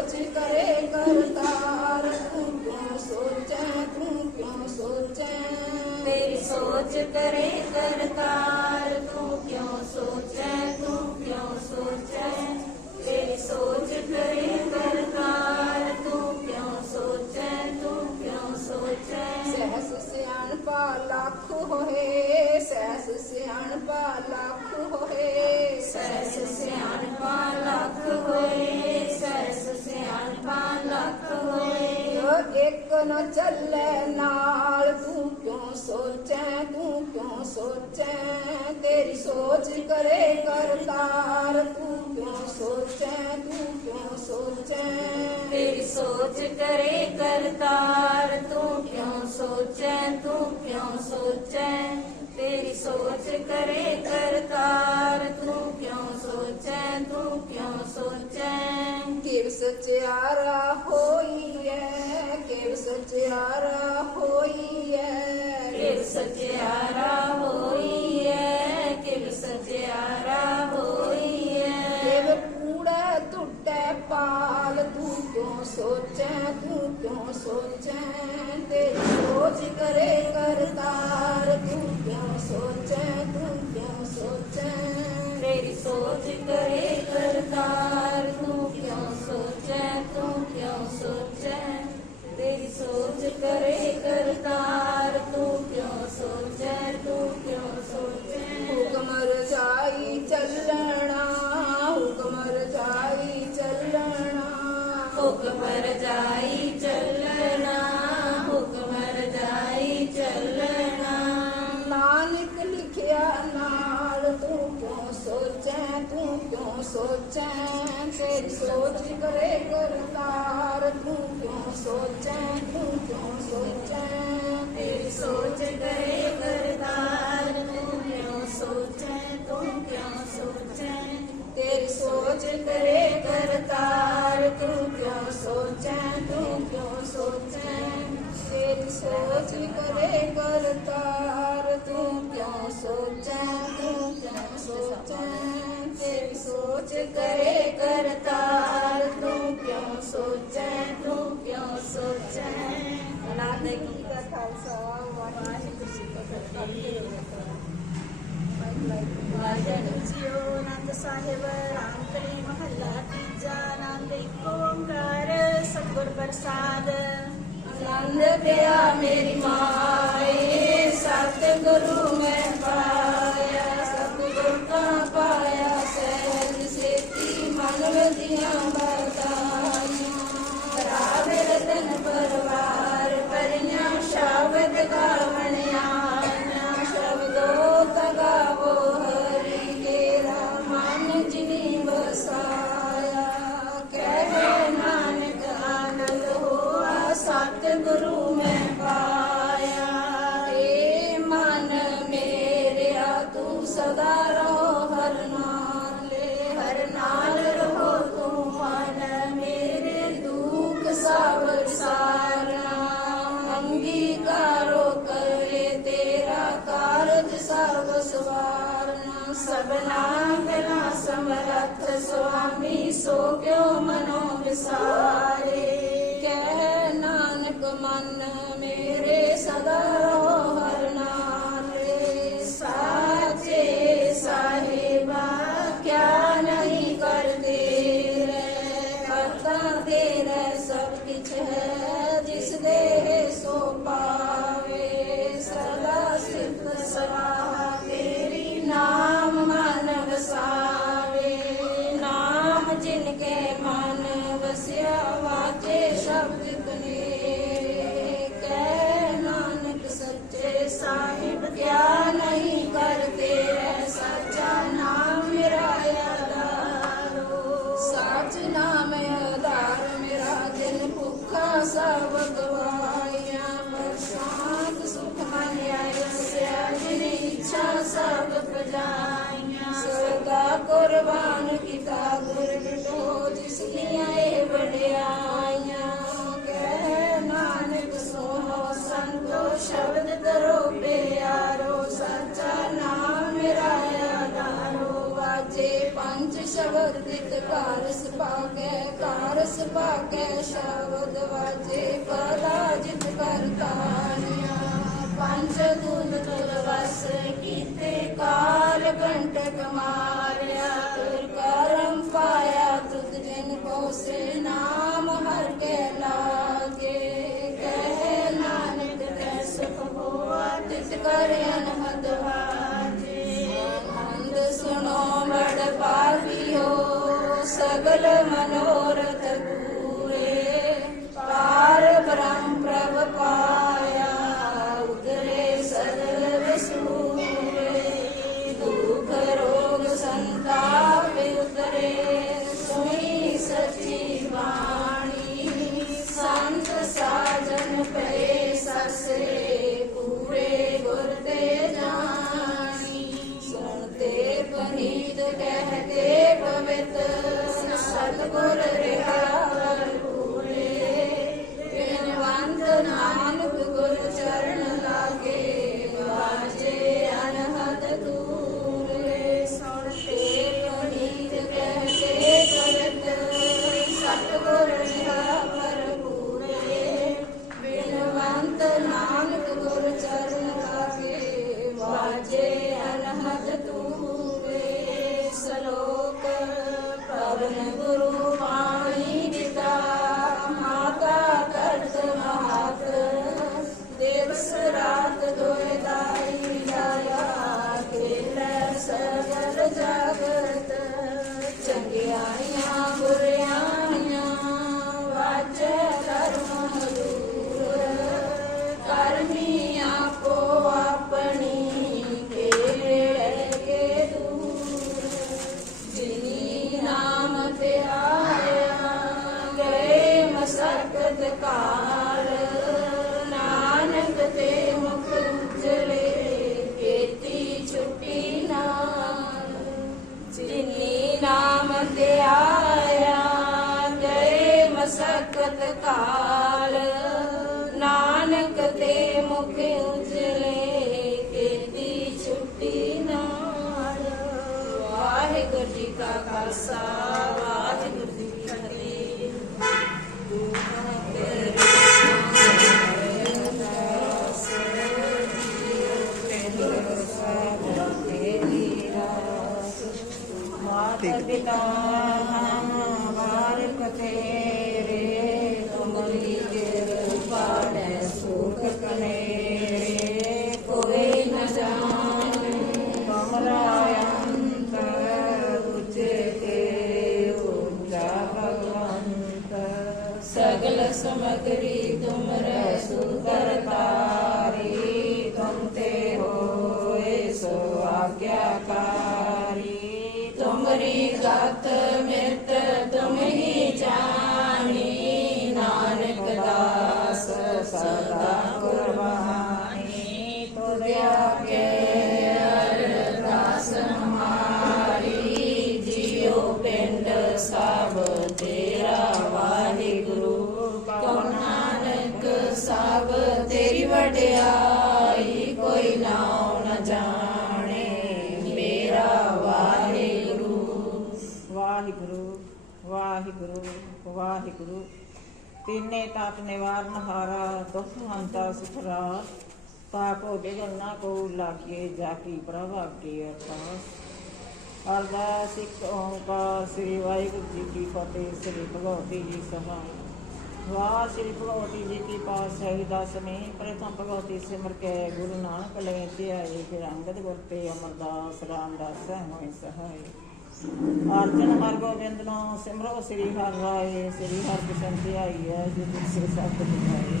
सोच करे करतार तू क्यों सोचे, तू क्यों सोचे। तेरी सोच करे करतार तू क्यों सोचे, तू क्यों सोचे। तेरी सोच करे करतार तू क्यों सोचे, तू क्यों सोचे। सहस सियाणपा लाख होए, सहस सियाणपा लाख होए। सहस सियाणपा लख होए, सहस सियाणपा लख होए। जो एक न चले नाल तू क्यों सोचे, तू क्यों सोचे। तेरी सोच करे करतार तू क्यों सोचे, तू क्यों सोचे। तेरी सोच करे करतार तू क्यों सोचे, तू क्यों सोचे। तेरी सोच करे करतार तू क्यों सोचे, तू क्यों सोचे। किव सचियारा होई है, किव सचियारा होई है। किव सचियारा होई है, किव सचियारा होई है। किव कूड़े टुटे पाल तू क्यों सोचे, तू क्यों सोचे। तेरी सोच करे करतार तू क्यों सोचे, तू क्यों सोचे। तेरी सोच करे करतार तू क्यों सोचे, तू क्यों सोचे। तेरी सोच करे करतार तू क्यों सोचे, तू क्यों सोचे। हुक्म रजाई चलना, हुक्म रजाई चलना। हुक्म रजाई चलना, हुक्म रजाई चलना। नानक लिखिया नाल तू क्यों सोचे, तू क्यों सोचे। तेरी सोच करे करतार तू क्यों सोचे, तू क्यों सोचे। तेरी सोच करे करतार तू क्यों सोचे, तू क्यों सोचे। तेरी सोच करे करतार तू क्यों सोचे, तू क्यों सोचे। तेरी सोच करे करतार तू क्यों सोचे, तू क्यों सोचे। तेरी सोच करे करतार तू क्यों सोचे, तू क्यों सोचे। ਨਾਨਕ ਜੀ ਦਾ ਖਾਲਸਾ ਵਾਹਿਗੁਰੂ ਜੀ ਕੀ ਫਤਿਹ। ਵਾਹਿਗੁਰੂ ਜੀਓ ਆਨੰਦ ਸਾਹਿਬ ਰਾਮਤਰੀ ਮਹੱਲਾ ਤੀਜਾ। ਆਨੰਦ ਇੱਕ ਓੰਕਾਰ ਸਤਿਗੁਰ ਪ੍ਰਸਾਦ। ਆਨੰਦ ਪਿਆ ਮੇਰੀ ਮਾਏ, ਸਤਿਗੁਰੂ ਮੈਂ ਪਾਇਆ। ਸਤਿਗੁਰ ਕਾ ਪਾਇਆ ਸਹਿਜ ਸੇਤੀ, ਮਨ ਵਧੀਆਂ ਬਰਦਾਈਆਂ। ਰਾਵੇ ਰਤਨ ਪਰਵਾਰ ਭਰੀਆਂ, ਸ਼ਬਦ ਗਾਵਣ ਆਈਆਂ। ਸ਼ਬਦੋ ਤਗਾਵੋ ਹਰੀ ਕੇਰਾ, ਮਨ ਜਿਨੀ ਵਸਾਇਆ। ਕਹਿ ਨਾਨਕ ਆਨੰਦ ਹੋਆ, ਸਤਿਗੁਰੂ ਮੈਂ ਪਾਇਆ। ਏ ਮਨ ਮੇਰਿਆ ਤੂੰ ਸਦਾ ਰਹੋ ਹਰ ਨਾਲੇ, ਹਰ ਨਾਲ ਰਹੋ ਤੂੰ ਮਨ ਮੇਰੇ। ਦੁਖ ਸਭ ਸਾਰਾ ਅੰਗੀਕਾਰੋ ਕਰੇ, ਤੇਰਾ ਕਾਰਜ ਸਰਬ ਸਵਾਰਨਾ। ਸਭਨਾ ਬਿਨਾ ਸਮਰੱਥ ਸੁਆਮੀ, ਸੋ ਕਿਉ ਮਨੋ ਵਿਸਾਰੇ। ਕਹਿ ਨਾਨਕ ਮਨ ਮੇਰੇ ਸਦਾ ਰਹੋ ਹਰ ਨਾਲੇ। ਸਾਚੇ ਸਾਹਿਬਾ ਕਿਆ ਨਹੀਂ ਕਰਦੇ ਰੇ, ਕਰਤਾ ਤੇਰਾ ਸਭ ਕਿਛ ਹੈ। ਜਿਸ ਦੇ ਸੋ ਪਾਵੇ, ਸਦਾ ਸਿਫਤ ਸਲਾਹ ਤੇਰੀ। ਨਾਮ ਮਨ ਵਸਾਵੇ, ਨਾਮ ਜਿਨ ਕੇ ਮਨ ਵਸਿਆ। ਵਾਚੇ ਸ਼ਬਦ ਕਨੇਰੇ, ਕਹਿ ਨਾਨਕ ਸੱਚੇ ਸਾਹਿਬ ਕਿਆ ਨਹੀਂ ਕਰਦੇ ਰਹਿ। ਸੱਚਾ ਨਾਮ ਮੇਰਾ ਆਧਾਰੋ, ਸੱਚ ਨਾਮ ਆਧਾਰ ਮੇਰਾ। ਜਿਨ ਭੁੱਖਾ ਸਭ ਗਵਾਈਆਂ, ਪ੍ਰਸ਼ਾਂਤ ਸੁਖ ਮਨ ਆਇਸਿਆ। ਜਿਨ ਇੱਛਾ ਸਭ ਪਜਾਈਆਂ, ਸਦਾ ਕੁਰਬਾਨ ਕੀਤਾ ਗੁਰ ਬਿਟੋ। ਜਿਸ ਦੀਆਂ ਇਹ ਵਡਿਆਈਆਂ, ਕਹਿ ਨਾਨਕ ਸੁਣੋ ਸੰਤੋ। ਸ਼ਬਦ ਕਰੋ ਪਿਆਰੋ, ਸੱਚਾ ਨਾਮ ਮੇਰਾ ਆਧਾਰੋ। ਵਾਜੇ ਪੰਜ ਸ਼ਬਦ ਤਿਤ ਕਾਰਸ ਪਾਕੇ, ਕਾਰਸ ਸੁਭਾਗੈ ਸ਼ਬਦ ਵਾਜੇ ਪਰਾਜਿਤ ਕਰਤਾਨੀਆਂ ਪੰਜ ਗੁਣ ਤੁਲ ਵਸ ਕੀਤੇ ਕਾਲ ਕੰਟਕ ਮਾਰਿਆ ਤੁਰ ਕਰਮ ਪਾਇਆ ਤੁਧ ਜਿਨ ਕੋ ਸੇ ਨਾਮ ਹਰ ਕੇ ਲਾਗੇ ਕਹਿ ਨਾਨਕ ਤੈ ਸੁਖ ਹੋਆ ਤਿਸ ਕਰ ਅਨਹਦ ਵਾਜੇ ਆਨੰਦ ਸੁਣੋ ਬੜ ਪਾਪੀਓ ਸਗਲ ਮਨੋਰਥ ਪੂਰੇ ਪਾਰ ਬ੍ਰਹਮ ਪ੍ਰਭ ਪਾਇਆ ਉਤਰੇ ਸਗਲ ਵਿਸੂਰੇ ਦੁਖ ਰੋਗ ਸੰਤਾਪ ਉਤਰੇ ਸੁਣੀ ਸਚੀ ਬਾਣੀ ਸੰਤ ਸਾਜਨ ਪਏ ਸਸੇ ਪੂਰੇ ਗੁਰ ਤੇ ਜਾਣੀ ਸੁਣਤੇ ਪਨੀਤ ਕਹਿਤੇ ਪਵਿੱਤ ਸਤਿਗੁਰ ਰਿਹਾ ਪੂਰੇ ਬਿਨਵੰਤ ਨਾਨਕ ਗੁਰ ਚਰਨ ਲਾਗੇ ਵਾਜੇ ਅਨਹਦ ਦੂਰੇ ਸੁਣਤੇ ਪਨੀਤ ਕਹਿਤੇ ਪਵਿੱਤ ਸਤਿਗੁਰ ਰਿਹਾ ਪੂਰੇ ਬਿਨਵੰਤ ਨਾਨਕ ਗੁਰ ਚਰਨ ਲਾਗੇ ਵਾਜੇ ਅਨਹਦ ਦੂਰੇ ਸਲੋਕ ਪਵਨ ਗੁਰੂ ਪਾਣੀ ਦਿੱਤਾ ਮਾਤਾ ਕਰਤ ਮਹਾਤ ਦਿਵਸ ਰਾਤ ਦੋਇ ਦਾਈ ਜਾਇਆ ਖੇਲੈ ਸਗਲ ਜਗਤ ਚੰਗਿਆਈਆਂ ਬੁਰਿਆਈਆਂ ਵਾਜੈ ਕਰਮ ਹਦੂਰ ਕਰਮੀ ਆਪੋ ਆਪਣੀ ਖੇੜੇ ਕੇ ਦੂਰ ਜਿਨੀ ਨਾਮ ਤੇ ਆਇਆ ਗਏ ਮਸਕਤ ਕਾਲ ਨਾਨਕ ਤੇ ਮੁਖ ਉਜਲੇ ਕੀਤੀ ਛੁੱਟੀ ਨਾਲ ਜਿਨੀ ਨਾਮ ਤੇ ਆਇਆ ਗਏ ਮਸਕਤ ਕਾਲ ਨਾਨਕ ਤੇ ਮੁਖ ਉਜਲੇ ਕੀਤੀ ਛੁੱਟੀ ਨਾਲ ਵਾਹਿਗੁਰੂ ਜੀ ਕਾ ਖਾਲਸਾ ਵਾਹਿਗੁਰੂ ਜੀ ਕੀ ਫਤਿਹ ਮਾਤਾ ਪਿਤਾ ਬਾਰਿਕ ਤੇਰੇ ਤੁਮਰੀ ਗਿਰ ਪਾੜੈ ਸੁਖ ਕਨੇਰੇ ਕੋਈ ਨ ਜਾਣੇ ਕਮਲਾ ਅੰਤ ਉਚੇ ਕੇ ਊਚਾ ਭਗਵੰਤ ਸਗਲ ਸਮਗਰੀ ਤੁਮਰੇ ਸੁਤਰ ਤਾਰੀ ਤੁਮ ਤੇ ਹੋਏ ਸੋ ਆਗਿਆਕਾਰੀ ਤੁਮਰੀ ਗਤ ਮਿਤ ਤੁਮ ਹੀ ਜਾਣੀ ਨਾਨਕ ਦਾਸ ਸਦਾ ਕੁਰਬਾਨੀ ਤੁਧ ਆਗੇ ਅਰਦਾਸ ਹਮਾਰੀ ਜੀਉ ਪਿੰਡ ਸਭ ਤੇਰਾ ਵਾਹਿਗੁਰੂ ਕਉ ਨਾਨਕ ਸਭ ਤੇਰੀ ਵਡਿਆਈ ਕੋਈ ਨਾਉ ਨ ਜਾਣੇ ਮੇਰਾ ਵਾਹਿਗੁਰੂ ਵਾਹਿਗੁਰੂ ਵਾਹਿਗੁਰੂ ਵਾਹਿਗੁਰੂ ਤਿੰਨੇ ਤਾਪ ਨਿਵਾਰਨ ਹਾਰਾ ਦੁਖ ਹੰਤਾ ਸੁਖਰਾ ਤਾਕੋ ਬਿਗਨ ਨਾ ਕੋ ਲਾਗੇ ਜਾ ਕੀ ਪ੍ਰਭ ਅੱਗੇ ਅਰਦਾਸ ਅਰਦਾਸ ਇੱਕ ਓਂਕਾਰ ਸ੍ਰੀ ਵਾਹਿਗੁਰੂ ਜੀ ਕੀ ਫਤਿਹ ਸ੍ਰੀ ਭਗਵਤੀ ਜੀ ਸਹਾਇ ਵਾਹ ਸ੍ਰੀ ਭਗਵਤੀ ਜੀ ਕੀ ਪਾਤਸ਼ਾਹੀ ਦਸਵੇਂ ਪ੍ਰਥਮ ਭਗਵਤੀ ਸਿਮਰ ਕੇ ਗੁਰੂ ਨਾਨਕ ਲੈ ਤੇ ਆਏ ਫਿਰ ਅੰਗਦ ਗੁਰ ਤੇ ਅਮਰਦਾਸ ਰਾਮਦਾਸ ਹੋਏ ਸਹਾਇ ਅਰਜਨ ਹਰਗੋਬਿੰਦ ਨੂੰ ਸਿਮਰੋ ਸ੍ਰੀ ਹਰਿ ਰਾਏ ਸ੍ਰੀ ਹਰਿਕ੍ਰਿਸ਼ਨ ਤੇ ਆਈ ਹੈ ਜੀ ਸਿਰ ਸਭ ਦਿਖਾਏ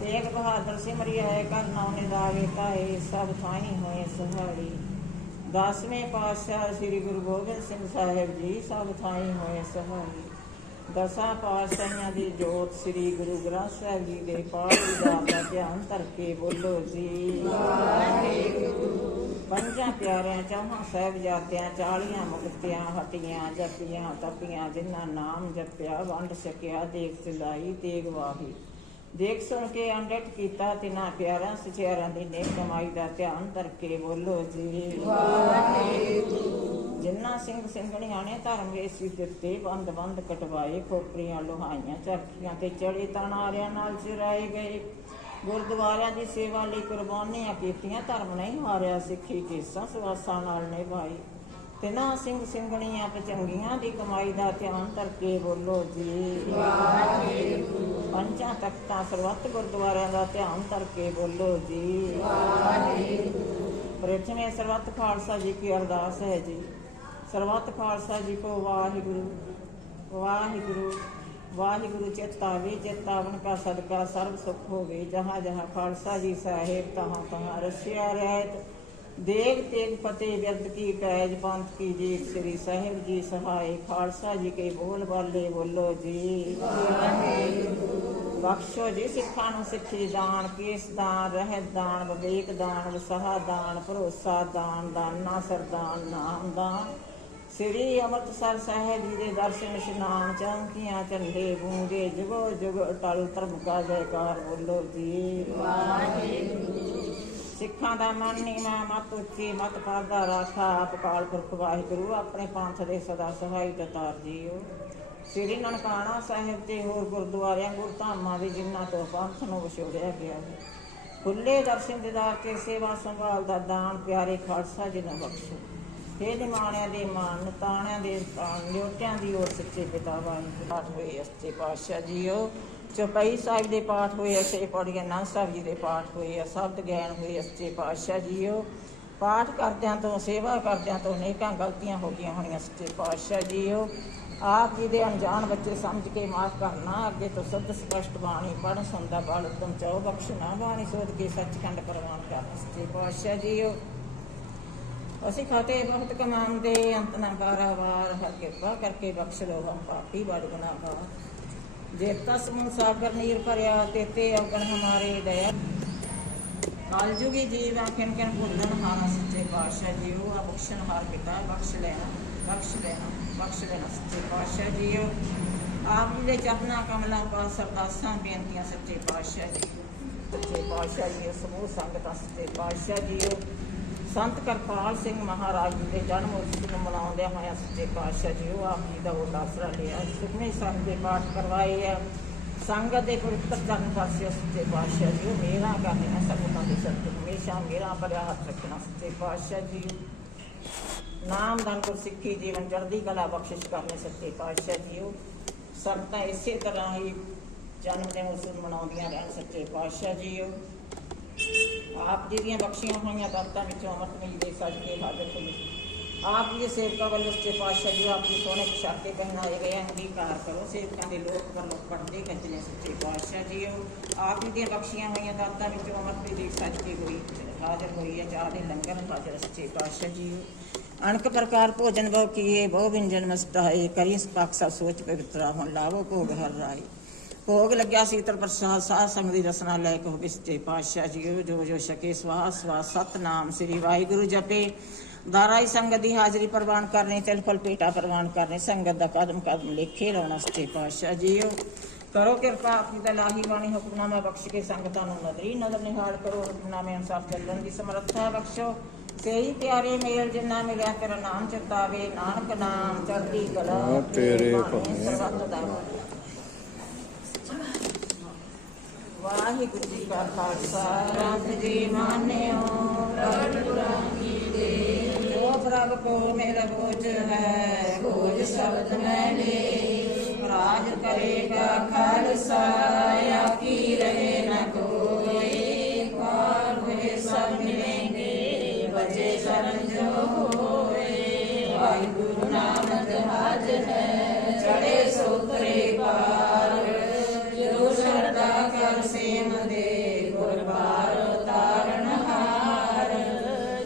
ਤੇਗ ਬਹਾਦਰ ਸਿਮਰੀ ਹੈ ਕਰ ਨਾਉ ਨਿਦਾਵੇ ਕਾਏ ਸਭ ਥਾਈ ਹੋਏ ਸਹਾਈ ਦਸਵੇਂ ਪਾਤਸ਼ਾਹ ਸ੍ਰੀ ਗੁਰੂ ਗੋਬਿੰਦ ਸਿੰਘ ਸਾਹਿਬ ਜੀ ਸਭ ਥਾਈ ਹੋਏ ਸਹਾਈ ਦਸਾਂ ਪਾਤਸ਼ਾਹੀਆਂ ਦੀ ਜੋਤ ਸ੍ਰੀ ਗੁਰੂ ਗ੍ਰੰਥ ਸਾਹਿਬ ਜੀ ਦੇ ਪਾਠ ਵਿਚਾਰ ਦਾ ਧਿਆਨ ਧਰ ਕੇ ਬੋਲੋ ਜੀ ਵਾਹਿਗੁਰੂ ਪੰਜਾਂ ਪਿਆਰਿਆਂ ਚੌਹਾਂ ਸਾਹਿਬਜ਼ਾਦਿਆਂ 40 ਮੁਕਤਿਆਂ ਹਟੀਆਂ ਜਪੀਆਂ ਤਪੀਆਂ ਜਿਨ੍ਹਾਂ ਨਾਮ ਜਪਿਆ ਵੰਡ ਸਕਿਆ ਦੇਖ ਸਿਲਾਈ ਤੇਗ ਵਾਹੀ ਦੇਖ ਸੁਣ ਕੇ ਅੰਡਟ ਕੀਤਾ ਤਿਨਾਂ ਪਿਆਰਿਆਂ ਸਚਿਆਰਿਆਂ ਦੀ ਨੇਕ ਕਮਾਈ ਦਾ ਧਿਆਨ ਧਰ ਕੇ ਬੋਲੋ ਜੀ ਵਾਹਿਗੁਰੂ ਜਿਨ੍ਹਾਂ ਸਿੰਘ ਸਿੰਘਣੀਆਂ ਨੇ ਧਰਮ ਵੇਸੀ ਦਿੱਤੇ, ਬੰਦ ਬੰਦ ਕਟਵਾਏ, ਖੋਪਰੀਆਂ ਲੋਹਾਈਆਂ, ਚਰਖੀਆਂ ਤੇ ਚੜੇ ਤਣਾਰਿਆਂ ਨਾਲ ਚੁਰਾਏ ਗਏ। ਗੁਰਦੁਆਰਿਆਂ ਦੀ ਸੇਵਾ ਲਈ ਕੁਰਬਾਨੀਆਂ ਕੀਤੀਆਂ, ਧਰਮ ਨਹੀਂ ਹਾਰਿਆ, ਸਿੱਖੀ ਕੇਸਾਂ ਸਵਾਸਾਂ ਨਾਲ ਨਿਭਾਈ। ਤਿੰਨਾਂ ਸਿੰਘ ਸਿੰਘਣੀਆਂ ਪਚੰਗੀਆਂ ਦੀ ਕਮਾਈ ਦਾ ਧਿਆਨ ਕਰਕੇ ਬੋਲੋ ਜੀ ਵਾਹਿਗੁਰੂ। ਪੰਜਾਂ ਤਖਤਾਂ ਸਰਬੱਤ ਗੁਰਦੁਆਰਿਆਂ ਦਾ ਧਿਆਨ ਕਰਕੇ ਬੋਲੋ ਜੀ ਵਾਹਿਗੁਰੂ। ਪ੍ਰਥਮੇ ਸਰਬੱਤ ਖਾਲਸਾ ਜੀ ਕੀ ਅਰਦਾਸ ਹੈ ਜੀ। ਸਰਬੱਤ ਖਾਲਸਾ ਜੀ ਕੋ ਵਾਹਿਗੁਰੂ ਵਾਹਿਗੁਰੂ ਵਾਹਿਗੁਰੂ। ਚਿਤ ਆਵੇ ਚਿਤ ਆਵਨ ਕਾ ਸਦਕਾ ਸਰਬ ਸੁਖ ਹੋਵੇ। ਜਹਾਂ ਜਹਾਂ ਖਾਲਸਾ ਜੀ ਸਾਹਿਬ ਤਹਾਂ ਤਹਾਂ ਰਸਿਆ ਰਹਿਤ। ਦੇਗ ਤੇਗ ਫਤਿਹ ਬਿਰਦ ਕੀ ਪੈਜ ਪੰਥ ਕੀ ਜੀਤ। ਸ੍ਰੀ ਸਾਹਿਬ ਜੀ ਸਹਾਏ ਖਾਲਸਾ ਜੀ ਕੇ ਬੋਲ ਬਾਲੇ ਬੋਲੋ ਜੀ ਵਾਹਿਗੁਰੂ। ਬਖਸ਼ੋ ਜੀ ਸਿੱਖਾਂ ਨੂੰ ਸਿੱਖੀ ਦਾਨ, ਕੇਸ ਦਾਨ, ਰਹਿਤ ਦਾਨ, ਵਿਵੇਕ ਦਾਨ, ਵਸਾਹ ਦਾਨ, ਭਰੋਸਾ ਦਾਨ, ਦਾਨਾ ਸਰਦਾਨ, ਨਾਮ ਦਾਨ। ਸ੍ਰੀ ਅੰਮ੍ਰਿਤਸਰ ਸਾਹਿਬ ਜੀ ਦੇ ਦਰਸ਼ਨ ਇਸ਼ਨਾਨ, ਚੌਂਕੀਆਂ ਝੰਡੇ ਗੂੰਜੇ, ਜੁਗੋ ਜੁਗ ਅਟਲ ਧਰਮ ਕਾ ਜੈਕਾਰ ਬੋਲੋ ਜੀ ਵਾਹਿਗੁਰੂ। ਸਿੱਖਾਂ ਦਾ ਮਨ ਨੀਵਾਂ, ਮਤ ਉੱਚੀ, ਮਤ ਪਰਦਾ ਰਾਖਾ। ਆਪ ਅਕਾਲ ਪੁਰਖ ਵਾਹਿਗੁਰੂ ਆਪਣੇ ਪੰਥ ਦੇ ਸਦਾ ਸਹਾਈ ਦਾਤਾਰ ਜੀਓ। ਸ੍ਰੀ ਨਨਕਾਣਾ ਸਾਹਿਬ ਤੇ ਹੋਰ ਗੁਰਦੁਆਰਿਆਂ ਗੁਰਧਾਮਾਂ ਦੇ ਜਿਨ੍ਹਾਂ ਤੋਂ ਪੰਥ ਨੂੰ ਵਿਛੋੜਿਆ ਗਿਆ ਹੈ, ਖੁੱਲੇ ਦਰਸ਼ਨ ਦੀਦਾਰ ਤੇ ਸੇਵਾ ਸੰਭਾਲ ਦਾ ਦਾਨ ਪਿਆਰੇ ਖਾਲਸਾ ਜੀ ਨੂੰ ਬਖਸ਼ੋ। ਇਹ ਨਿਮਾਣਿਆਂ ਦੇ ਮਾਨ, ਨਤਾਣਿਆਂ ਦੇ ਤਾਣ, ਲਿਓਟਿਆਂ ਦੀ ਔਰ ਸੱਚੇ ਪਿਤਾ ਵਾਹਿਗੁਰੂ। ਪਾਠ ਹੋਏ ਅਸਤੇ ਪਾਤਸ਼ਾਹ ਜੀਓ। ਚੌਪਈ ਸਾਹਿਬ ਦੇ ਪਾਠ ਹੋਏ, ਅਸੇ ਪੜੀਏ ਨਾਨਕ ਸਾਹਿਬ ਜੀ ਦੇ ਪਾਠ ਹੋਏ, ਸ਼ਬਦ ਗਿਆਨ ਹੋਏ ਅਸਤੇ ਪਾਤਸ਼ਾਹ ਜੀਓ। ਪਾਠ ਕਰਦਿਆਂ ਤੋਂ ਸੇਵਾ ਕਰਦਿਆਂ ਤੋਂ ਅਨੇਕਾਂ ਗਲਤੀਆਂ ਹੋ ਗਈਆਂ ਹੋਣੀਆਂ ਸੱਚੇ ਪਾਤਸ਼ਾਹ ਜੀਓ। ਆਪ ਜੀ ਦੇ ਅਣਜਾਣ ਬੱਚੇ ਸਮਝ ਕੇ ਮਾਫ ਕਰਨਾ। ਅੱਗੇ ਤੋਂ ਸ਼ੁੱਧ ਸਪਸ਼ਟ ਬਾਣੀ ਪੜ੍ਹਨ ਸੁਣਦਾ ਬਲ ਉਤਮ ਚਾਓ ਬਖਸ਼ਣਾ। ਬਾਣੀ ਸੋਧ ਕੇ ਸੱਚਖੰਡ ਪ੍ਰਵਾਨ ਕਰਨਾ ਸੱਚੇ ਪਾਤਸ਼ਾਹ ਜੀਓ। ਅਸੀਂ ਖਾਤੇ ਬਹੁਤ ਕਮਾਉਂਦੇ ਅੰਤ ਨਾ ਕਾਰਾਵਾਰ। ਹਰ ਕਿਰਪਾ ਕਰਕੇ ਬਖਸ਼ ਲੋ ਹਮ ਪਾਪੀ ਬੜ ਗੁਨਾਹਗਾਰ। जेता समूह सागर नीर भरिया तेते अवगण हमारे दया। कालजुगी जीव आखिन किन भुलन हारा सच्चे पातशाह जीओ। आ बख्शन हार पिता बख्श लेना बख्श लेना बख्श लेना सच्चे पातशाह जीओ। आप जी दे चरना कमलों पास अरदासां बेनतियां सच्चे पातशाह जी। सच्चे पातशाह जी समूह संगतां सच्चे पातशाह जीओ। संत करपाल सिंह महाराज जी के जन्म उत्सव मनाउंदे होया सच्चे पातशाह जी आप जी का वोट आसरा लिया। सुखमनी साहिब के पाठ करवाए है, संगत के पवित्र चरण पासे सच्चे पातशाह जी मेरा करना। संगतां के सिर ते हमेशा मेरा भरिया हथ रखना सच्चे पातशाह जी। नाम दान को सिक्खी जीवन चढ़दी कला बख्शिश करने सच्चे पातशाह जी। संगतां इसे तरह ही जन्मदिन उत्सव मनाउंदियां रहन सच्चे पातशाह जी। आप जी ਦੀਆਂ ਬਖਸ਼ੀਆਂ ਹੋਈਆਂ ਦਾਤਾਂ ਵਿੱਚੋਂ ਅੰਮ੍ਰਿਤ ਮਿਲਦੇ ਸੱਜ ਕੇ ਹਾਜ਼ਰ ਹੋਏ। ਆਪ ਜੀ ਦੇ ਸੇਵਕਾਂ ਵੱਲੋਂ ਸੱਚੇ ਪਾਤਸ਼ਾਹ ਜੀ ਆਪ ਜੀ ਸੋਹਣੇ ਪੋਸ਼ਾਕੇ ਪਹਿਨਾਏ ਗਏ ਹਨ। ਅੰਗੀਕਾਰ ਕਰੋ ਸੇਵਕਾਂ ਦੇ ਲੋਕ ਵੱਲੋਂ ਪੜਦੇ ਕੱਜਨੇ ਸੱਚੇ ਪਾਤਸ਼ਾਹ ਜੀ। ਆਪ ਜੀ ਦੀਆਂ ਬਖਸ਼ੀਆਂ ਹੋਈਆਂ ਦਾਤਾਂ ਵਿੱਚੋਂ ਅੰਮ੍ਰਿਤ ਮਿਲਦੇ ਸੱਜ ਕੇ ਹੋਈ ਹਾਜ਼ਰ ਹੋਈ ਹੈ। ਚਾਹ ਦੇ ਲੰਗਰ ਹਾਜ਼ਰ ਸੱਚੇ ਪਾਤਸ਼ਾਹ ਜੀ। ਅਣਕ ਪ੍ਰਕਾਰ ਭੋਜਨ ਬਹੁ ਕੀਏ ਬਹੁ ਵਿੰਜਨ ਮਸਤਾਏ। ਕਰੀ ਸਪਾਕਸਾ ਸੋਚ ਪਵਿੱਤਰਾ ਹੁਣ ਲਾਵੋ ਭੋਗ ਹਰ ਰਾਏ। भोग लग्या शीतल प्रसाद साध संग दी रसना लैक हो सच्चे पातशाह जी। जो जो छके स्वास स्वास सतनाम श्री वाहिगुरू जपे। दाराई संगत की हाजरी प्रवान करने, तिल फल पेटा प्रवान करने, संगत का कदम कदम लेखे लाना सच्चे पातशाह जी। करो कृपा अपनी तलाही बाणी हुक्मनामा बख्श के संगतां नूं नदरी नजर निहाल करो। हुक्मनामे अनुसार चलण की समर्था बख्शो। सही प्यारे मेल जिन्ना मिलिया तेरा नाम चितावे। नानक नाम चढ़दी कला तेरे सरबत दा। वाहिगुरू जी का खालसा रब जी मान्यो प्रगट पुराण की दे। जो प्रभ को मेरा खोज है खोज शब्द मैंने। राज करेगा खालसा या की रहे न कोई। पार हुए सब मिलेंगे बचे शरण जो होए। वाहिगुरू नाम जहाज है चढ़े सोतरे पार। जो शरदा कर सेम दे गुरबार तारण हार।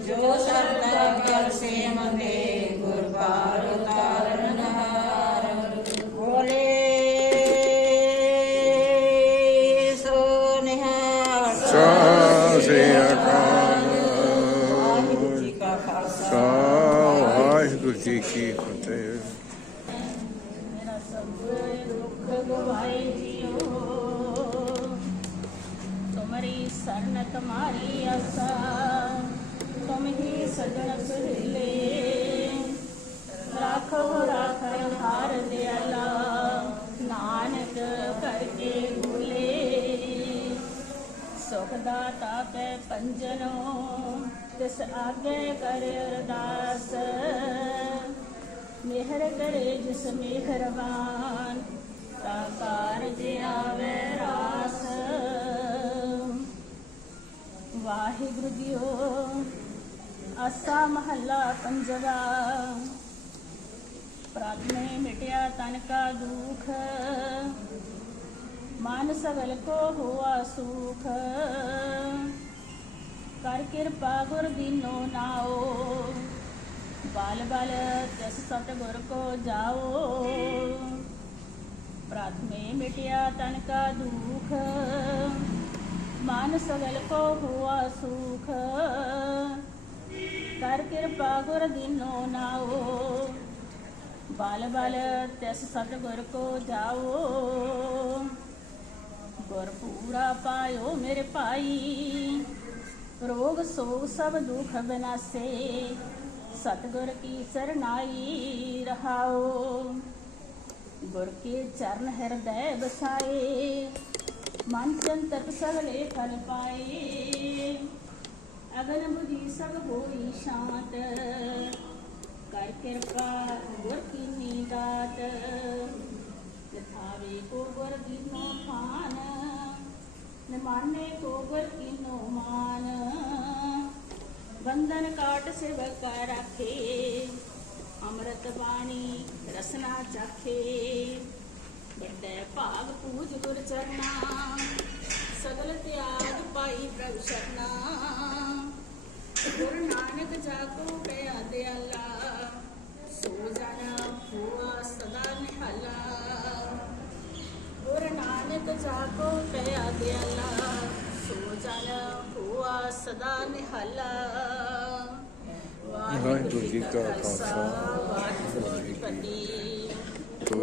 जो शरदा कर सेम दे गुरबार तारण हार। बोले सो निहाल सत श्री अकाल। वाहिगुरू जी का खालसा वाहिगुरू जी की फतेह। मेरा सब दुख गवाए तुम्हारी शरण तुम्हारी आशा। तुम ही सजन सहेले ਇੱਕ ਕਰਕੇ ਭੁਲੇ ਸੁਖ ਦਾਤਾ ਪੈ ਪੰਜਨੋ ਤਿਸ ਆਗੇ ਕਰ ਅਰਦਾਸ ਮਿਹਰ ਕਰੇ ਜਿਸ ਮਿਹਰਬਾਨ ਤਾ ਕਾਰਜ ਆਵੇ ਰਾਸ ਵਾਹਿਗੁਰੂ ਜੀਓ ਆਸਾ ਮਹੱਲਾ ਪੰਜਵਾ ਪ੍ਰਾਤਮੇ ਮਿਟਿਆ ਤਨ ਕਾ ਦੁਖ ਮਨ ਸਗਲ ਕੋ ਹੋਆ ਸੁਖ ਕਰ ਕਿਰਪਾ ਗੁਰ ਦੀਨੋ ਨਾਓ ਬਾਲ ਬਾਲ ਤਿਸ ਸਤਿਗੁਰ ਕੋ ਜਾਓ ਪ੍ਰਾਤਮੇ ਮਿਟਿਆ ਤਨ ਕਾ ਦੁਖ ਮਨ ਸਗਲ ਕੋ ਹੋਆ ਸੁਖ ਕਰ ਕਿਰਪਾ ਗੁਰ ਦੀਨੋ ਨਾਓ ਬਾਲ ਬਾਲ ਤਿਸ ਸਤਿਗੁਰ ਕੋ ਜਾਓ ਗੁਰ ਪੂਰਾ ਪਾਇਓ ਮੇਰੇ ਭਾਈ ਰੋਗ ਸੋਗ ਸਭ ਦੁਖ ਬਿਨਾਸੇ ਸਤਿਗੁਰ ਕੀ ਸਰਨਾਈ ਰਹਾਓ ਗੁਰ ਕੇ ਚਰਨ ਹਿਰਦੈ ਬਸਾਏ ਮਨ ਚੰਤਕ ਸਗਲੇ ਫਲ ਪਾਏ ਅਗਨ ਬੁਝੀ ਸਭ ਹੋਈ ਸ਼ਾਂਤ ਕਰ ਕਿਰਪਾ ਗੁਰ ਕੀਨੀ ਦਾਤ ਲਿਖਾਵੇ ਕੋ ਗੁਰ ਦੀਨੋ ਖਾਨ ਨਿਮਾਨੇ ਕੋ ਗੁਰ ਕੀਨੋ ਮਾਨ ਬੰਧਨ ਕਾਟ ਸੇਵਕ ਰਾਖੇ ਅੰਮ੍ਰਿਤ ਬਾਣੀ ਰਸਨਾ ਚਾਖੇ ਵੱਡੇ ਭਾਗ ਪੂਜ ਗੁਰ ਚਰਨਾ ਸਗਲ ਤਿਆਗ ਪਾਈ ਪ੍ਰਭ ਸ਼ਰਨਾ ਗੁਰੂ ਨਾਨਕ ਜਾਕੋ ਕਹਿਆ ਦਿਆਲਾ ਸੋ ਜਨ ਹੋਆ ਸਦਾ ਨਿਹਾਲਾ ਗੁਰੂ ਨਾਨਕ ਜਾਕੋ ਕਹਿਆ ਦਿਆਲਾ ਸੋ ਜਨ ਹੋਆ ਸਦਾ ਨਿਹਾਲਾ ਵਾਹਿਗੁਰੂ ਜੀ ਕਾ ਖਾਲਸਾ ਵਾਹਿਗੁਰੂ ਜੀ ਕੀ ਫਤਿਹ ਤੋ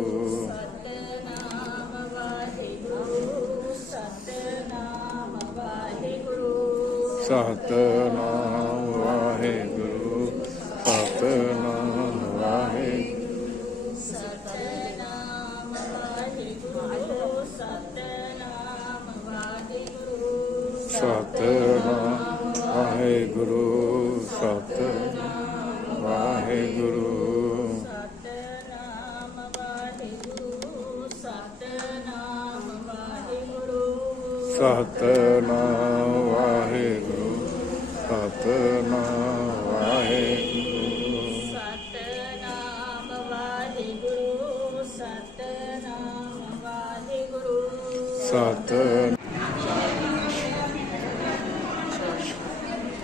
ਸਤਨਾਮ ਵਾਹਿਗੁਰੂ ਸਤਨਾਮ ਵਾਹਿਗੁਰੂ ਸਤਨਾਮ ਵਾਹਿਗੁਰੂ ਸਤਨਾਮ ਵਾਹਿਗੁਰੂ ਸਤਨਾਮ ਵਾਹਿਗੁਰੂ ਸਤਨਾਮ ਵਾਹਿਗੁਰੂ ਸਤਨਾਮ ਵਾਹਿਗੁਰੂ ਸਤਨਾਮ ਵਾਹਿਗੁਰੂ ਸਤਨਾਮ ਵਾਹਿਗੁਰੂ ਸਤਨਾਮ ਵਾਹਿਗੁਰੂ ਸਤਨਾਮ ਵਾਹਿਗੁਰੂ ਸਤਨਾਮ ਵਾਹਿਗੁਰੂ ਸਤਨਾਮ ਵਾਹਿਗੁਰੂ ਸਤਨਾਮ ਵਾਹਿਗੁਰੂ ਸਤਨਾਮ